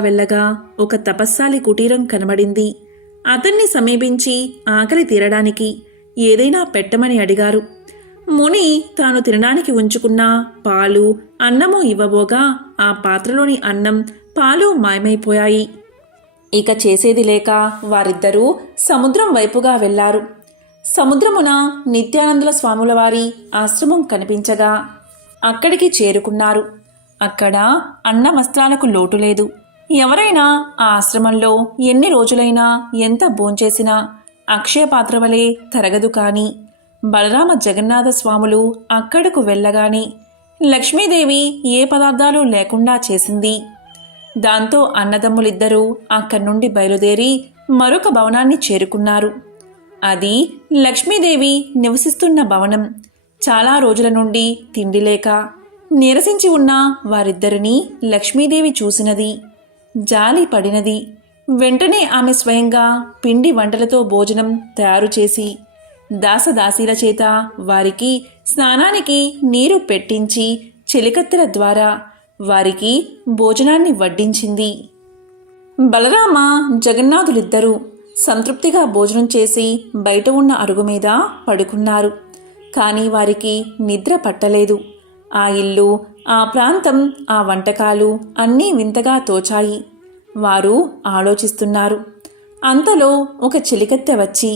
వెళ్ళగా ఒక తపస్సాలి కుటీరం కనబడింది. అతన్ని సమీపించి ఆకలి తీరడానికి ఏదైనా పెట్టమని అడిగారు. ముని తాను తినడానికి ఉంచుకున్న పాలు అన్నము ఇవ్వబోగా ఆ పాత్రలోని అన్నం పాలు మాయమైపోయాయి. ఇక చేసేది లేక వారిద్దరూ సముద్రం వైపుగా వెళ్లారు. సముద్రమున నిత్యానందుల స్వాముల వారి ఆశ్రమం కనిపించగా అక్కడికి చేరుకున్నారు. అక్కడ అన్న వస్త్రాలకు లోటు లేదు. ఎవరైనా ఆ ఆశ్రమంలో ఎన్ని రోజులైనా ఎంత భోంచేసినా అక్షయపాత్ర వలె తరగదు. కాని బలరామ జగన్నాథ స్వాములు అక్కడకు వెళ్ళగానే లక్ష్మీదేవి ఏ పదార్థాలు లేకుండా చేసింది. దాంతో అన్నదమ్ములిద్దరూ అక్కడి నుండి బయలుదేరి మరొక భవనాన్ని చేరుకున్నారు. అది లక్ష్మీదేవి నివసిస్తున్న భవనం. చాలా రోజుల నుండి తిండి లేక నీరసించి ఉన్న వారిద్దరినీ లక్ష్మీదేవి చూసినది, జాలి పడినది. వెంటనే ఆమె స్వయంగా పిండి వంటలతో భోజనం తయారు చేసి దాసదాసీల చేత వారికి స్నానానికి నీరు పెట్టించి చెలికత్తెల ద్వారా వారికి భోజనాన్ని వడ్డించింది. బలరామ జగన్నాథులిద్దరూ సంతృప్తిగా భోజనం చేసి బయట ఉన్న అరుగు మీద పడుకున్నారు. కానీ వారికి నిద్ర పట్టలేదు. ఆ ఇల్లు, ఆ ప్రాంతం, ఆ వంటకాలు అన్నీ వింతగా తోచాయి. వారు ఆలోచిస్తున్నారు. అంతలో ఒక చెలికత్తె వచ్చి,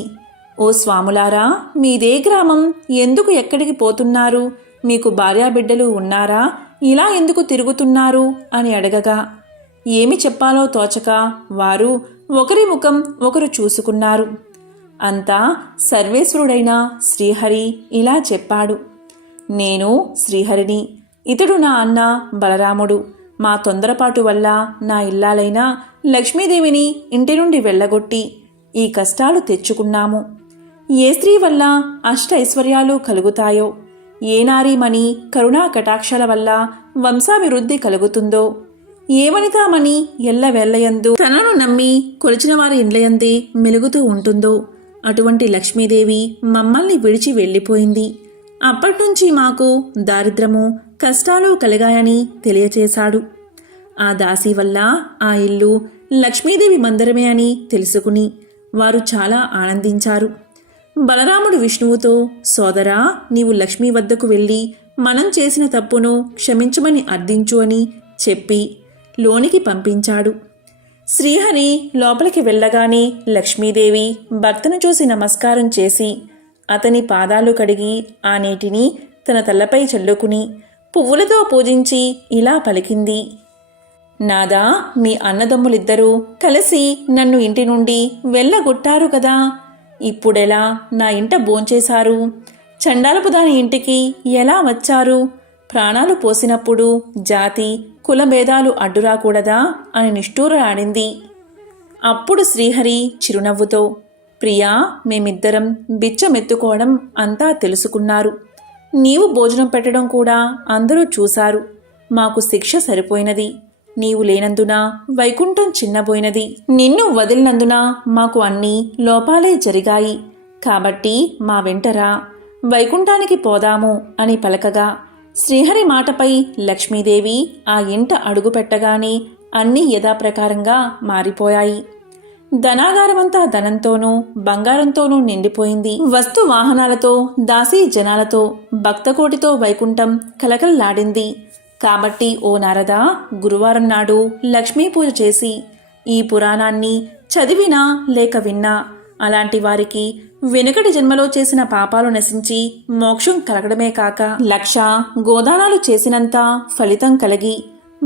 ఓ స్వాములారా, మీదే గ్రామం, ఎందుకు ఎక్కడికి పోతున్నారు? మీకు భార్యాబిడ్డలు ఉన్నారా? ఇలా ఎందుకు తిరుగుతున్నారు అని అడగగా ఏమి చెప్పాలో తోచక వారు ఒకరి ముఖం ఒకరు చూసుకున్నారు. అంతా సర్వేశ్వరుడైన శ్రీహరి ఇలా చెప్పాడు, నేను శ్రీహరిని, ఇతడు నా అన్న బలరాముడు. మా తొందరపాటు వల్ల నా ఇల్లాలైన లక్ష్మీదేవిని ఇంటి నుండి వెళ్ళగొట్టి ఈ కష్టాలు తెచ్చుకున్నాము. ఏ స్త్రీ వల్ల అష్ట ఐశ్వర్యాలు కలుగుతాయో, ఏ నారీమణి కరుణా కటాక్షాల వల్ల వంశాభివృద్ధి కలుగుతుందో, ఏ వనితామణి ఎల్లవెల్లయందు తనను నమ్మి కొలిచిన వారి ఇండ్లయందే మెలుగుతూ ఉంటుందో అటువంటి లక్ష్మీదేవి మమ్మల్ని విడిచి వెళ్ళిపోయింది. అప్పట్నుంచి మాకు దారిద్రము కష్టాలు కలిగాయని తెలియచేశాడు. ఆ దాసి వల్ల ఆ ఇల్లు లక్ష్మీదేవి మందిరమే అని తెలుసుకుని వారు చాలా ఆనందించారు. బలరాముడు విష్ణువుతో, సోదరా, నీవు లక్ష్మీ వద్దకు వెళ్ళి మనం చేసిన తప్పును క్షమించమని అర్థించు అని చెప్పి లోనికి పంపించాడు. శ్రీహరి లోపలికి వెళ్ళగానే లక్ష్మీదేవి భర్తను చూసి నమస్కారం చేసి అతని పాదాలు కడిగి ఆ నీటిని తన తలపై చల్లుకుని పువ్వులతో పూజించి ఇలా పలికింది, నాదా, మీ అన్నదమ్ములిద్దరూ కలిసి నన్ను ఇంటి నుండి వెళ్ళగొట్టారు కదా, ఇప్పుడెలా నా ఇంట భోంచేశారు? చండాలపు దాని ఇంటికి ఎలా వచ్చారు? ప్రాణాలు పోసినప్పుడు జాతి కులభేదాలు అడ్డురాకూడదా అని నిష్ఠూరాడింది. అప్పుడు శ్రీహరి చిరునవ్వుతో, ప్రియా, మేమిద్దరం బిచ్చమెత్తుకోవడం అంతా తెలుసుకున్నారు. నీవు భోజనం పెట్టడం కూడా అందరూ చూశారు. మాకు శిక్ష సరిపోయినది. నీవు లేనందున వైకుంఠం చిన్నబోయినది. నిన్ను వదిలినందున మాకు అన్నీ లోపాలే జరిగాయి. కాబట్టి మా వెంటరా, వైకుంఠానికి పోదాము అని పలకగా శ్రీహరి మాటపై లక్ష్మీదేవి ఆ ఇంట అడుగుపెట్టగానే అన్నీ యథాప్రకారంగా మారిపోయాయి. ధనాగారమంతా ధనంతోనూ బంగారంతోనూ నిండిపోయింది. వస్తు వాహనాలతో, దాసీ జనాలతో, భక్తకోటితో వైకుంఠం కలకలలాడింది. కాబట్టి ఓ నారద, గురువారం నాడు లక్ష్మీ పూజ చేసి ఈ పురాణాన్ని చదివినా లేక విన్నా అలాంటి వారికి వెనుకటి జన్మలో చేసిన పాపాలు నశించి మోక్షం కలగడమే కాక 1,00,000 గోదానాలు చేసినంత ఫలితం కలిగి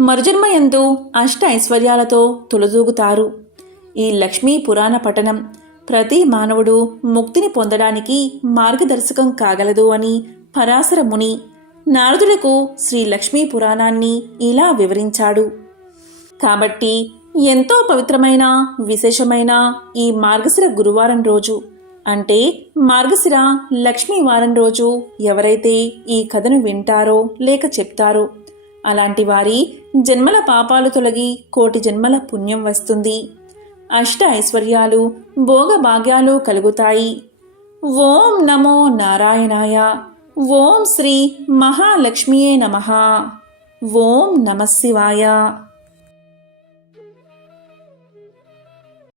మరుజన్మయందు అష్ట ఐశ్వర్యాలతో తులదూగుతారు. ఈ లక్ష్మీ పురాణ పఠనం ప్రతి మానవుడు ముక్తిని పొందడానికి మార్గదర్శకం కాగలదు అని పరాశర ముని నారదులకు శ్రీ లక్ష్మీ పురాణాన్ని ఇలా వివరించాడు. కాబట్టి ఎంతో పవిత్రమైన విశేషమైన ఈ మార్గశిర గురువారం రోజు అంటే మార్గశిర లక్ష్మీ వారం రోజు ఎవరైతే ఈ కథను వింటారో లేక చెప్తారో అలాంటి వారి జన్మల పాపాలు తొలగి కోటి జన్మల పుణ్యం వస్తుంది. అష్ట ఐశ్వర్యాలు భోగభాగ్యాలు కలుగుతాయి. ఓం నమో నారాయణాయ. ఓం శ్రీ మహాలక్ష్మియే నమః. ఓం నమః శివాయ.